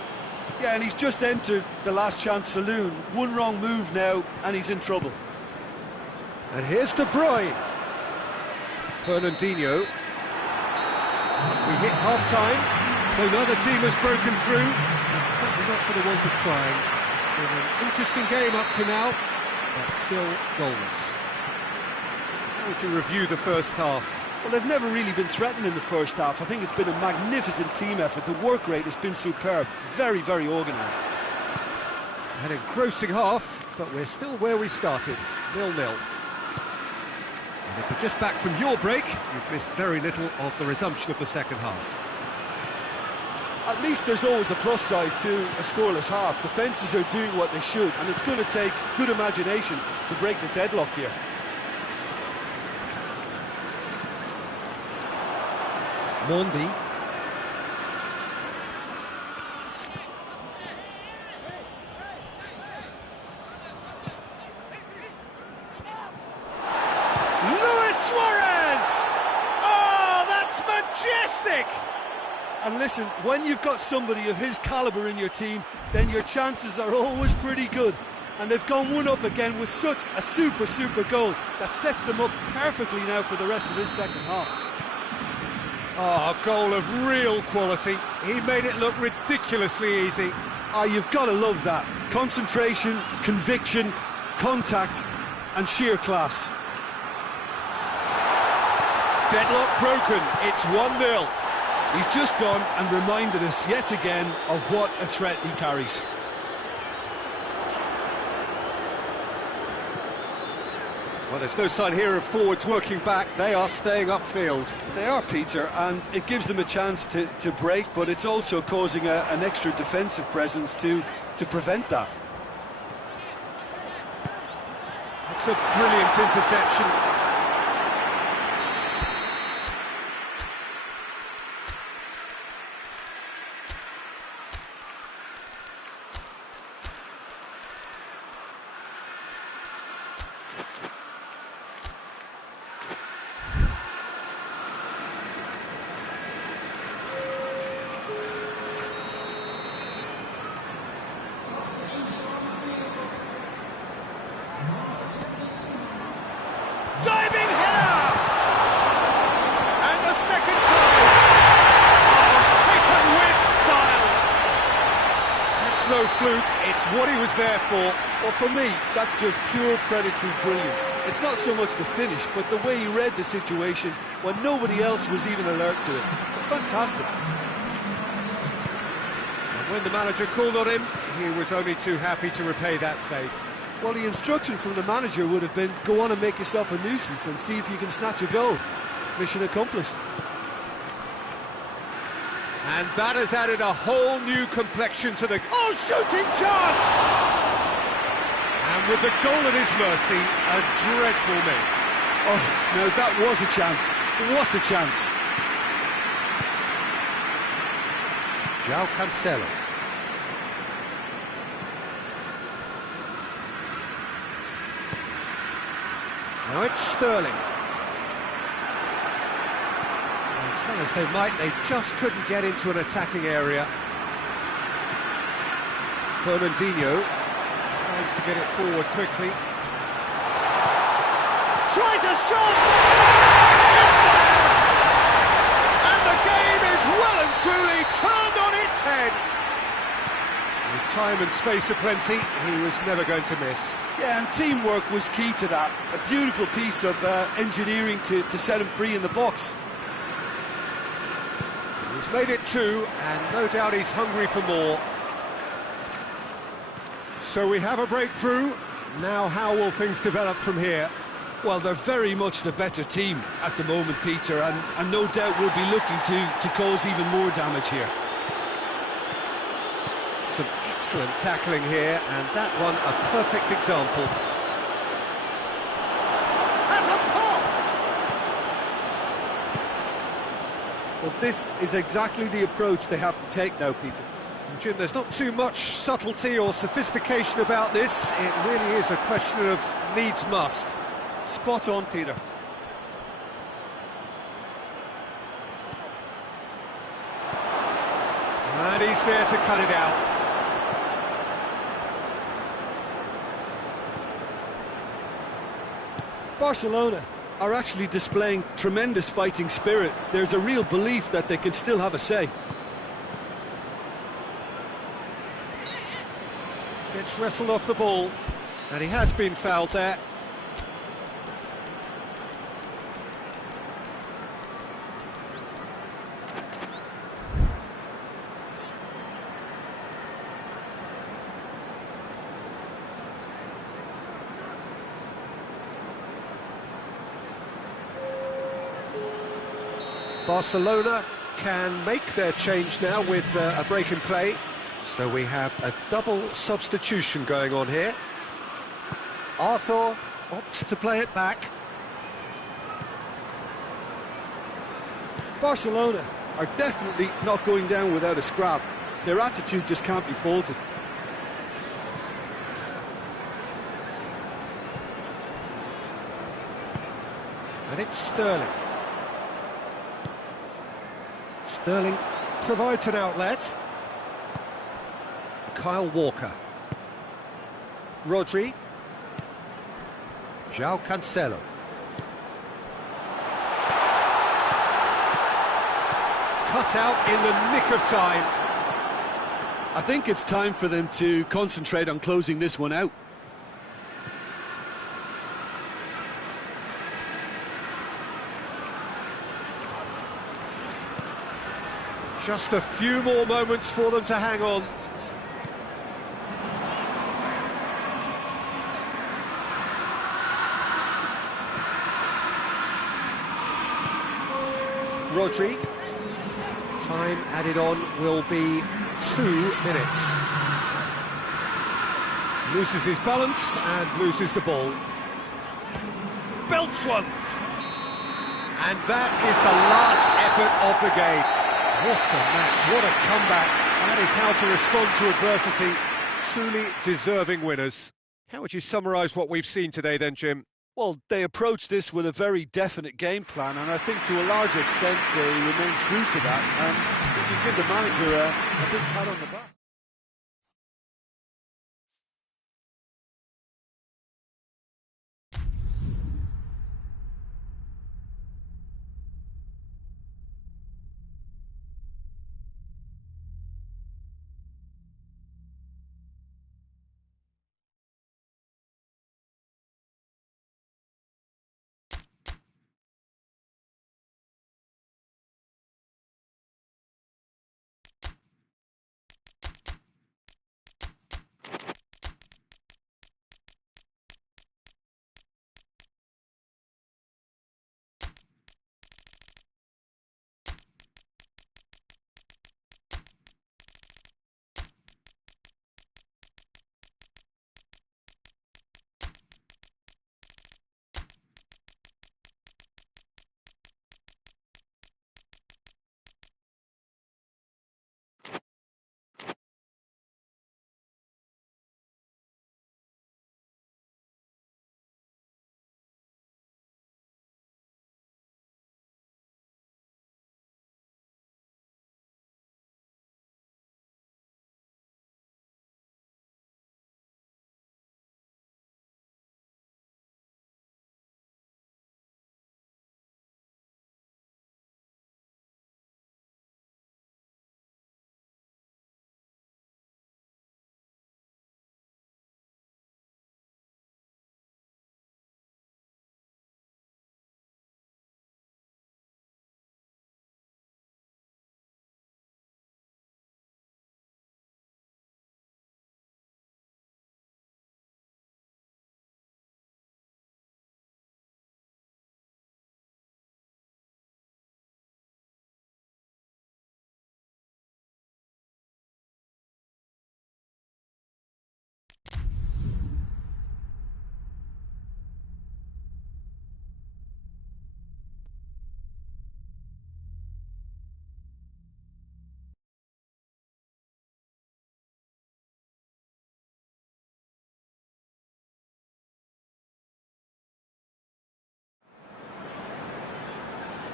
Yeah, and he's just entered the last chance saloon. One wrong move now, and he's in trouble. And here's De Bruyne. Fernandinho. We hit half-time. So neither team has broken through, and certainly not for the want of trying. It's been an interesting game up to now, but still goalless. How would you review the first half? Well, they've never really been threatened in the first half. I think it's been a magnificent team effort. The work rate has been superb. Very, very organised. An engrossing half, but we're still where we started, 0-0. And if you're just back from your break, you've missed very little of the resumption of the second half. At least there's always a plus side to a scoreless half. Defences are doing what they should, and it's going to take good imagination to break the deadlock here. Mondi. Luis Suarez! Oh, that's majestic! And listen, when you've got somebody of his calibre in your team, then your chances are always pretty good. And they've gone one up again with such a super goal that sets them up perfectly now for the rest of this second half. Oh, a goal of real quality. He made it look ridiculously easy. Ah, you've got to love that. Concentration, conviction, contact, and sheer class. Deadlock broken. It's 1-0. He's just gone and reminded us yet again of what a threat he carries. Well, there's no sign here of forwards working back. They are staying upfield. They are, Peter, and it gives them a chance to break, but it's also causing an extra defensive presence to prevent that. It's a brilliant interception. Diving header! And the second time! Oh, taken with style! That's no fluke, it's what he was there for. Well, for me, that's just pure predatory brilliance. It's not so much the finish, but the way he read the situation when nobody else was even alert to it. It's fantastic. And when the manager called on him, he was only too happy to repay that faith. Well, the instruction from the manager would have been, go on and make yourself a nuisance and see if you can snatch a goal. Mission accomplished. And that has added a whole new complexion to the... Oh, shooting chance! And with the goal at his mercy, a dreadful miss. Oh, no, that was a chance. What a chance. João Cancelo. Now it's Sterling. Try as they might, they just couldn't get into an attacking area. Fernandinho tries to get it forward quickly. Tries a shot! It's there! And the game is well and truly turned on its head. With time and space aplenty, he was never going to miss. Yeah, and teamwork was key to that. A beautiful piece of engineering to set him free in the box. He's made it 2, and no doubt he's hungry for more. So we have a breakthrough. Now how will things develop from here? Well, they're very much the better team at the moment, Peter, and no doubt will be looking to cause even more damage here. Some excellent tackling here, and that one a perfect example. Has a pop! Well, this is exactly the approach they have to take now, Peter. Jim, there's not too much subtlety or sophistication about this. It really is a question of needs must. Spot on, Peter. And he's there to cut it out. Barcelona are actually displaying tremendous fighting spirit. There's a real belief that they can still have a say. Gets wrestled off the ball, and he has been fouled there. Barcelona can make their change now with a break in play. So we have a double substitution going on here. Arthur opts to play it back. Barcelona are definitely not going down without a scrap. Their attitude just can't be faulted. And it's Sterling. Sterling provides an outlet. Kyle Walker. Rodri. João Cancelo. Cut out in the nick of time. I think it's time for them to concentrate on closing this one out. Just a few more moments for them to hang on. Rodri. Time added on will be 2 minutes. Loses his balance and loses the ball. Belts one. And that is the last effort of the game. What a match, what a comeback. That is how to respond to adversity. Truly deserving winners. How would you summarise what we've seen today then, Jim? Well, they approached this with a very definite game plan, and I think to a large extent they remain true to that. And you give the manager a big pat on the back.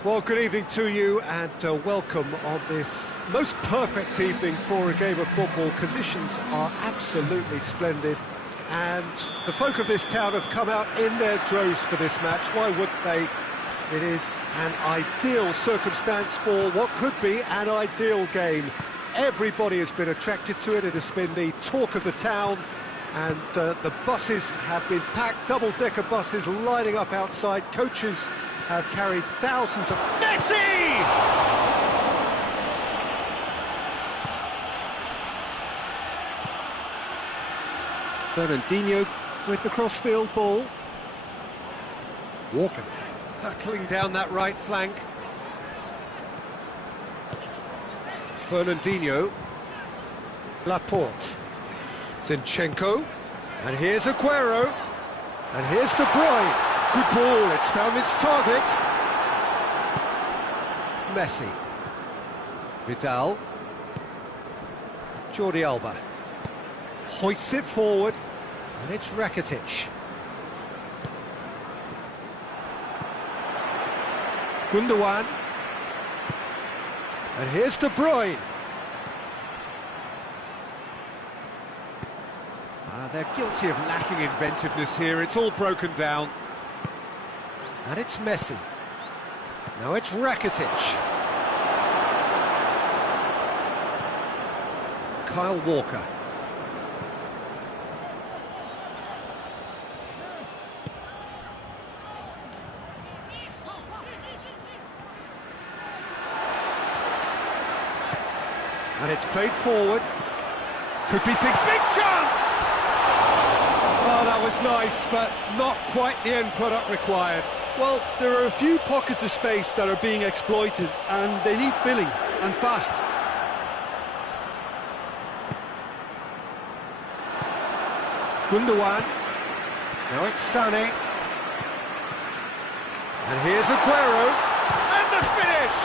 Well, good evening to you and welcome on this most perfect evening for a game of football. Conditions are absolutely splendid and the folk of this town have come out in their droves for this match. Why wouldn't they? It is an ideal circumstance for what could be an ideal game. Everybody has been attracted to it. It has been the talk of the town and the buses have been packed, double-decker buses lining up outside. Coaches have carried thousands of... Messi! Fernandinho with the crossfield ball. Walker hurtling down that right flank. Fernandinho. Laporte. Zinchenko. And here's Aguero. And here's De Bruyne. Good ball, it's found its target. Messi. Vidal. Jordi Alba. Hoists it forward. And it's Rakitic. Gundogan. And here's De Bruyne. They're guilty of lacking inventiveness here. It's all broken down. And it's Messi. Now it's Rakitic. Kyle Walker. And it's played forward. Could be big chance! Oh, that was nice, but not quite the end product required. Well, there are a few pockets of space that are being exploited and they need filling, and fast. Gundogan. Now it's Sané. And here's Aguero. And the finish!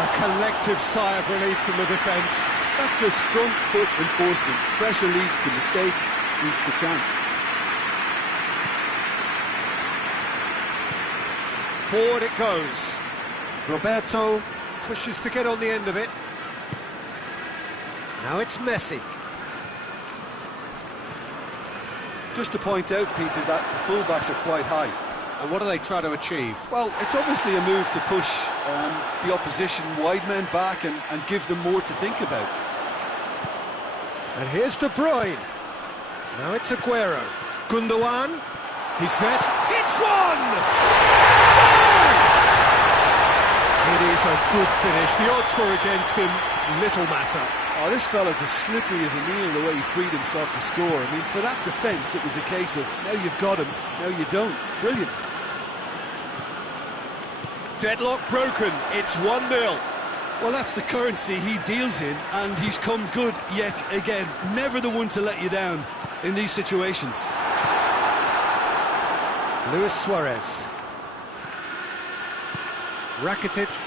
A collective sigh of relief from the defence. That's just front foot enforcement. Pressure leads to mistake, leads to chance. Forward it goes. Roberto pushes to get on the end of it. Now it's Messi. Just to point out, Peter, that the fullbacks are quite high. And what do they try to achieve? Well, it's obviously a move to push the opposition wide men back and give them more to think about. And here's De Bruyne. Now it's Aguero. Gundogan. He's there. Hits one! Goal! It is a good finish. The odds were against him. Little matter. Oh, this fella's as slippery as a needle the way he freed himself to score. I mean, for that defence, it was a case of, now you've got him, now you don't. Brilliant. Deadlock broken. It's 1-0. Well, that's the currency he deals in, and he's come good yet again. Never the one to let you down in these situations. Luis Suarez. Rakitic.